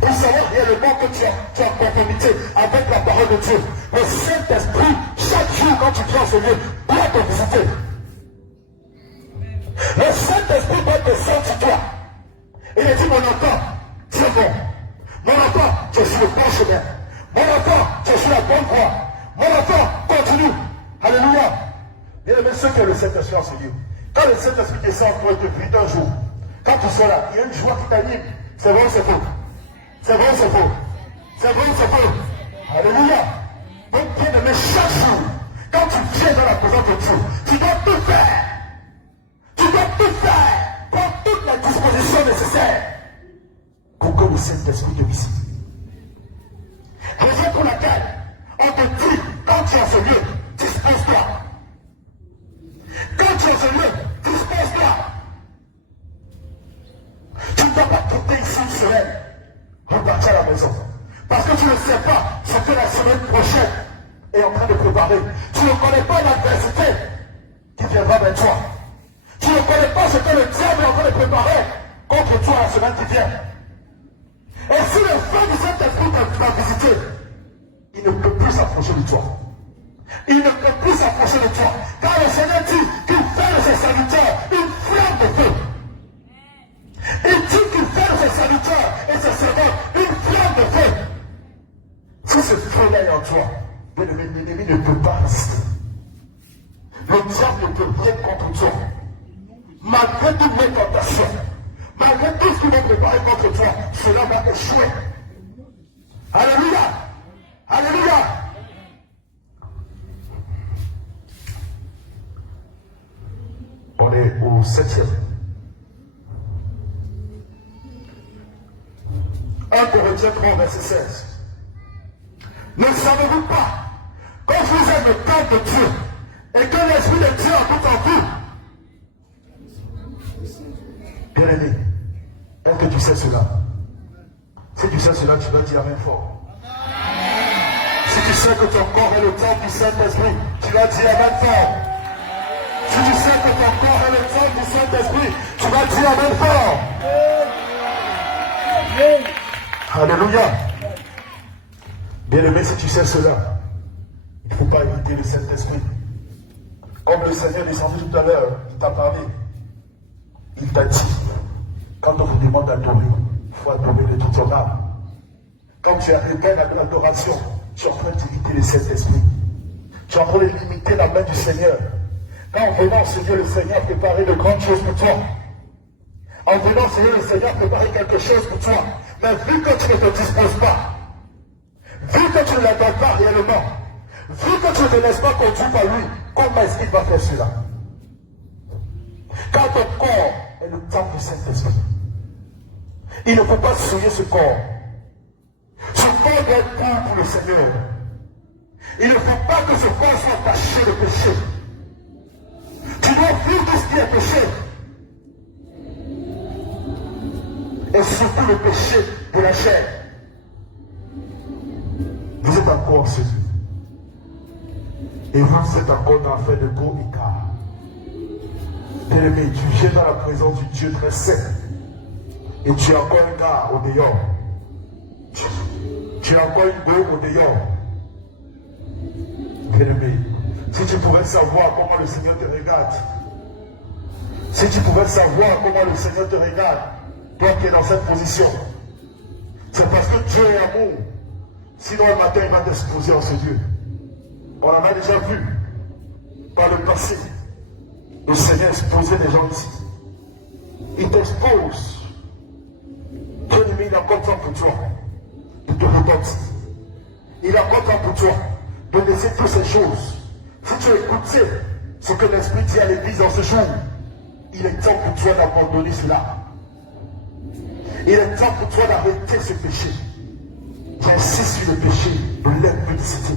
Pour savoir réellement que tu es en conformité avec la parole de Dieu, le Saint-Esprit, chaque jour quand tu viens en Seigneur, doit te visiter. Le Saint-Esprit doit descendre sur toi. Il a dit, mon enfant, tu es bon. Mon enfant, je suis le bon chemin. Mon enfant, je suis la bonne voie. Mon enfant, continue. Alléluia. Bien aimé, ce que le Saint-Esprit en Seigneur. Quand le Saint-Esprit descend pour te briller un jour, quand tu seras là, il y a une joie qui t'anime. C'est vrai ou c'est faux? C'est vrai ou c'est faux? C'est vrai ou c'est faux? Alléluia. Donc, bien aimé, chaque jour, quand tu viens dans la présence de Dieu, tu dois tout faire. Tu dois tout faire. Prends toutes les dispositions nécessaires pour que le Saint-Esprit te visite. Raison pour laquelle on te dit, quand tu es en ce lieu, dispose-toi. Quand tu es en ce lieu, dispose-toi. Tu ne dois pas quitter ici une semaine, repartir à la maison. Parce que tu ne sais pas ce que la semaine prochaine est en train de préparer. Tu ne connais pas l'adversité qui viendra vers toi. Tu ne connais pas ce que le diable est en train de préparer contre toi la semaine qui vient. s'approcher de toi. Il ne peut plus s'approcher de toi. Car le Seigneur dit qu'il fait de ses serviteurs une flamme de feu. Il dit qu'il fait de ses serviteurs et ses servants une flamme de feu. Si ce feu-là est en toi, l'ennemi ne peut pas résister. Le diable ne peut rien contre toi. Malgré toutes mes tentations, malgré tout ce qu'il va préparer contre toi, cela va échouer. Alléluia! Alléluia! On est au 7e. 1 Corinthiens 3, verset 16. Ne savez-vous pas, quand vous êtes le temple de Dieu, et que l'Esprit de Dieu habite en vous? Bien-aimé, est-ce que tu sais cela? Si tu sais cela, tu dois dire Amen fort. Si tu sais que ton corps est le temple du Saint-Esprit, tu dois dire Amen fort. Si tu sais que ton corps est le temple du Saint-Esprit, tu vas dire Amen fort. Alléluia. Bien-aimé, si tu sais cela, il ne faut pas éviter le Saint-Esprit. Comme le Seigneur est descendu tout à l'heure, il t'a parlé. Il t'a dit, quand on vous demande d'adorer, il faut adorer de toute ton âme. Quand tu es rebelle à l'adoration, tu es en train d'imiter le Saint-Esprit. Tu es en train de limiter la main du Seigneur. Quand en venant au Seigneur, le Seigneur a préparé de grandes choses pour toi. En venant au Seigneur, le Seigneur a préparé quelque chose pour toi. Mais vu que tu ne te disposes pas, vu que tu ne l'adores pas réellement, vu que tu ne te laisses pas conduire par lui, comment est-ce qu'il va faire cela? Car ton corps est le temple du Saint-Esprit. Il ne faut pas souiller ce corps. Ce corps doit être pur pour le Seigneur. Il ne faut pas que ce corps soit taché de péché. Tu dois fuir tout ce qui est péché. Et surtout le péché de la chair. Vous êtes encore chez Dieu. Et vous êtes encore dans l'affaire de beau écart. Bien-aimé, tu viens dans la présence du Dieu très saint. Et tu as encore un gars au dehors. Tu as encore une go au dehors. Bien-aimé, si tu pouvais savoir comment le Seigneur te regarde, si tu pouvais savoir comment le Seigneur te regarde, toi qui es dans cette position, c'est parce que Dieu est amour. Sinon le matin, il va t'exposer en ce Dieu. On en a déjà vu par le passé. Le Seigneur exposait des gens ici. Il t'expose. Bien-aimé, il a encore temps pour toi de te repentir. Il a encore temps pour toi de laisser toutes ces choses. Si tu écoutais ce que l'Esprit dit à l'Église en ce jour, il est temps pour toi d'abandonner cela. Il est temps pour toi d'arrêter ce péché. J'insiste sur le péché de l'impudicité.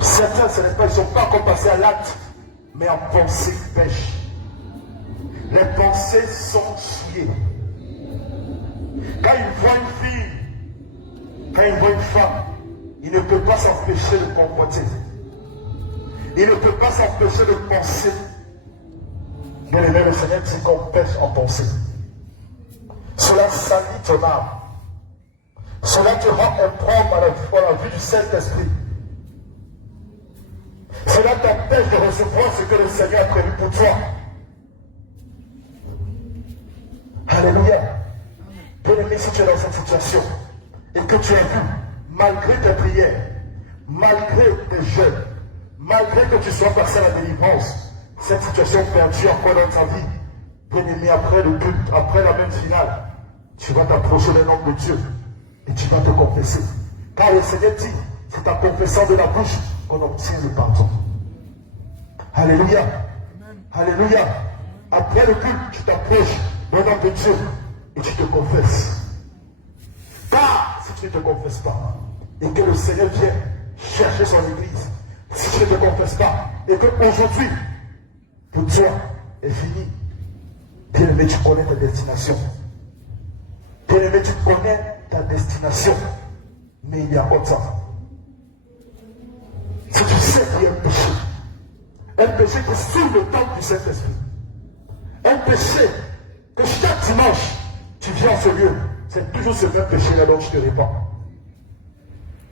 Certains, ce n'est pas, ils ne sont pas encore passés à l'acte, mais en pensée pêche. Les pensées sont souillées. Quand il voit une fille, quand il voit une femme, il ne peut pas s'empêcher de comporter. Il ne peut pas s'empêcher de penser. Mais le Seigneur dit qu'on pêche en pensée. Cela salit ton âme. Cela te rend impropre à la vue du Saint-Esprit. Cela t'empêche de recevoir ce que le Seigneur a prévu pour toi. Alléluia. Bien-aimé, si tu es dans cette situation et que tu as vu, malgré tes prières, malgré tes jeûnes, malgré que tu sois passé à la délivrance, cette situation perdue encore dans ta vie, bien-aimé, après le culte, après la même finale, tu vas t'approcher d'un homme de Dieu et tu vas te confesser. Car le Seigneur dit, c'est en confessant de la bouche qu'on obtient le pardon. Alléluia. Alléluia. Après le culte, tu t'approches d'un homme de Dieu et tu te confesses. Car si tu ne te confesses pas et que le Seigneur vient chercher son église, si tu ne te confesses pas et qu'aujourd'hui, pour toi, est fini, bien-aimé, tu connais ta destination. Bien-aimé, tu connais ta destination. Mais il y a encore temps. Si tu sais qu'il y a un péché qui souille le temple du Saint-Esprit, un péché que chaque dimanche, tu viens en ce lieu, c'est toujours ce même péché-là dont tu te répands.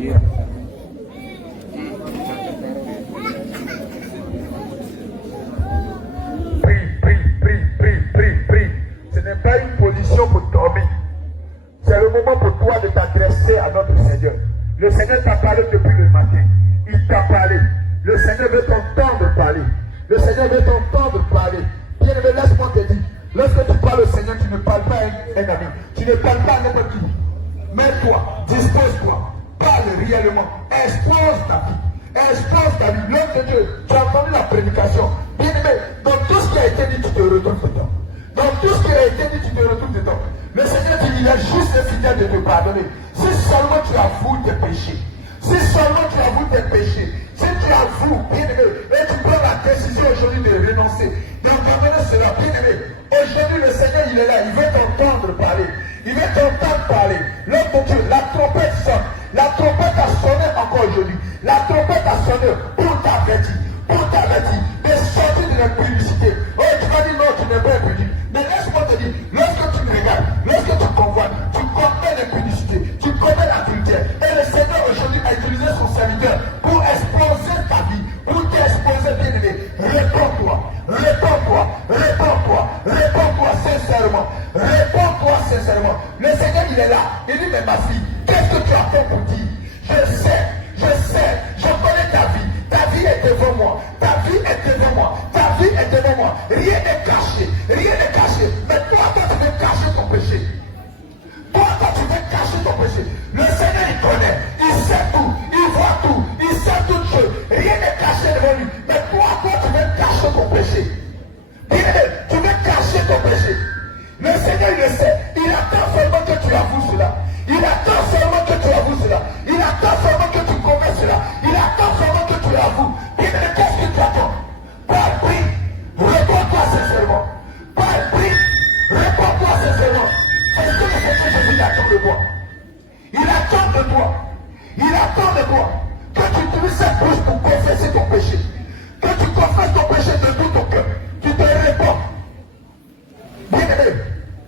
Prie. Ce n'est pas une position pour dormir. C'est le moment pour toi de t'adresser à notre Seigneur. Le Seigneur t'a parlé depuis le matin. Il t'a parlé. Le Seigneur veut t'entendre parler. Le Seigneur veut t'entendre parler. Bien-aimé, laisse-moi te dire. Lorsque tu parles au Seigneur, tu ne parles pas à un ami. Tu ne parles pas à n'importe qui. Mets-toi, dispose-toi. Parle réellement. Expose ta vie. Expose ta vie. L'homme de Dieu, tu as entendu la prédication. Bien-aimé, dans tout ce qui a été dit, tu te retrouves dedans. Dans tout ce qui a été dit, tu te retrouves dedans. Le Seigneur dit, il a juste fini de te pardonner. Si seulement tu avoues tes péchés. Si seulement tu avoues tes péchés. Si tu avoues, bien-aimé, et tu prends la décision aujourd'hui de renoncer, d'abandonner cela, bien-aimé. Aujourd'hui, le Seigneur, il est là. Il veut t'entendre parler. Il veut t'entendre parler. L'homme de Dieu, la trompette sonne. La trompette a sonné encore aujourd'hui. La trompette a sonné pour t'avertir. Pour t'avertir de sortir de l'impudicité. Oh, tu vas dire non, tu n'es pas impuni. Mais laisse-moi te dire, lorsque tu me regardes, lorsque tu convoites, tu commets l'impudicité, tu commets l'adultère. Et le Seigneur aujourd'hui a utilisé son serviteur pour exposer ta vie, pour t'exposer, bien-aimé. Réponds-toi, réponds-toi, réponds-toi, réponds-toi sincèrement. Réponds-toi sincèrement. Le Seigneur, il est là. Il dit, mais ma fille, qu'est-ce que tu as fait pour dire? Je connais ta vie. Ta vie est devant moi. Ta vie est devant moi. Ta vie est devant moi. Rien n'est caché. Rien n'est caché. Mais toi, tu veux cacher ton péché. Toi, tu veux cacher ton péché. Le Seigneur, il connaît. Il sait tout. Il voit tout. Il sait toutes choses. Rien n'est caché devant lui. Mais toi, tu veux cacher ton péché. Bien-aimé, tu veux cacher ton péché. Le Seigneur, il le sait. Il attend seulement que tu avoues cela. Il attend seulement que tu avoues cela. Il attend seulement que tu commets cela. Il attend seulement que tu avoues. Bien-aimé, qu'est-ce que tu attends? Par prie, réponds-toi sincèrement. Par prie, réponds-toi sincèrement. C'est ce que le Seigneur Jésus attend de toi. Il attend de toi. Il attend de toi que tu utilises cette bouche pour confesser ton péché. Que tu confesses ton péché de tout ton cœur. Tu te réponds. Bien-aimé,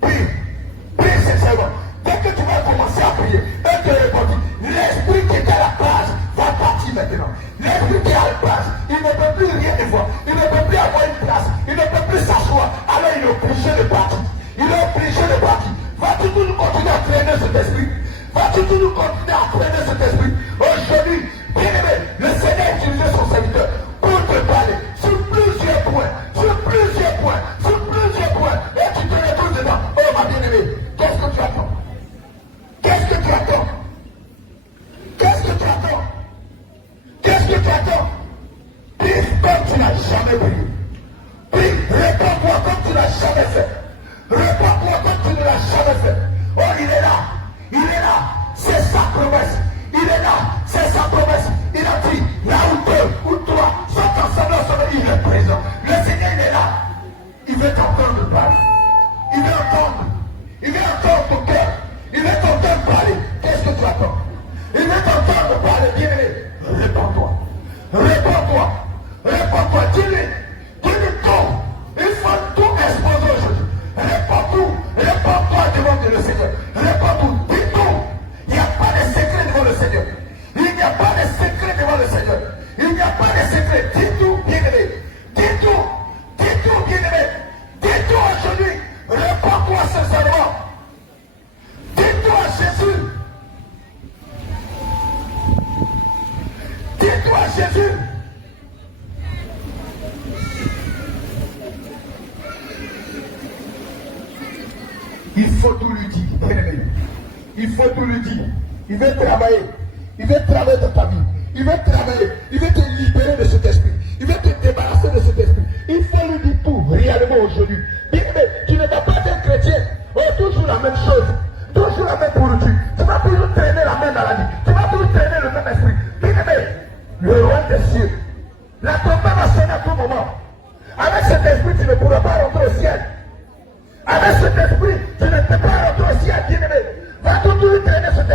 prie sincèrement. Dès que tu vas commencer à prier, et te répondre, l'esprit qui est à la base va partir maintenant. L'esprit qui est à la base, il ne peut plus rien voir. Il ne peut plus avoir une place. Il ne peut plus s'asseoir. Alors il est obligé de partir. Il est obligé de partir. Vas-tu toujours continuer à traîner cet esprit? Vas-tu toujours continuer à traîner cet esprit? Aujourd'hui, bien aimé, le Seigneur a utilisé son serviteur pour te parler sur plusieurs points. Sur plusieurs points. Sur plusieurs points. Et tu te retrouves dedans. Oh ma bien-aimée, qu'est-ce que tu attends? Qu'est-ce que tu attends? Qu'est-ce que tu attends? Qu'est-ce que tu attends? Prie comme tu n'as jamais prié. Prie, réponds-toi comme tu n'as jamais fait. Réponds-toi comme tu ne l'as jamais fait. Oh, il est là. Il est là. C'est sa promesse. Il est là. C'est sa promesse. Il a dit, là où deux ou trois sont ensemble, il est présent. Le Seigneur, il est là. Il veut t'entendre parler. Il veut entendre. Il veut entendre ton cœur. Il veut t'entendre parler. Qu'est-ce que tu attends? Il veut t'entendre parler. Bien-aimé, réponds-toi. Réponds-toi. Réponds-toi. Dis-lui. Dis-lui tout. Il faut tout exposer aujourd'hui. Réponds tout. Réponds-toi devant le Seigneur. Réponds tout. Dis tout. Il n'y a pas de secret devant le Seigneur. Il n'y a pas de secret devant le Seigneur. Il n'y a pas de secret. Dis tout, bien-aimé. Dis tout. Dis tout, bien-aimé. Dis tout aujourd'hui. Réponds-toi sincèrement. Dis-toi Jésus. Dis-toi Jésus. Il faut tout lui dire, bien-aimé. Il faut tout lui dire. Il veut travailler. Il veut travailler dans ta vie. Il veut travailler. Il veut te libérer de cet esprit. Il veut te débarrasser de cet esprit. Il faut lui dire tout réellement aujourd'hui. Bien-aimé, tu ne vas pas être chrétien. Oh, toujours la même chose. Toujours la même pourriture. Tu vas toujours traîner la même maladie. Tu vas toujours traîner le même esprit. Bien-aimé, le roi des cieux. La trompette va sonner à tout moment. Avec cet esprit, tu ne pourras pas rentrer au ciel. Avec cet esprit, tu ne peux pas rentrer au ciel, bien-aimé. Va toujours traîner cet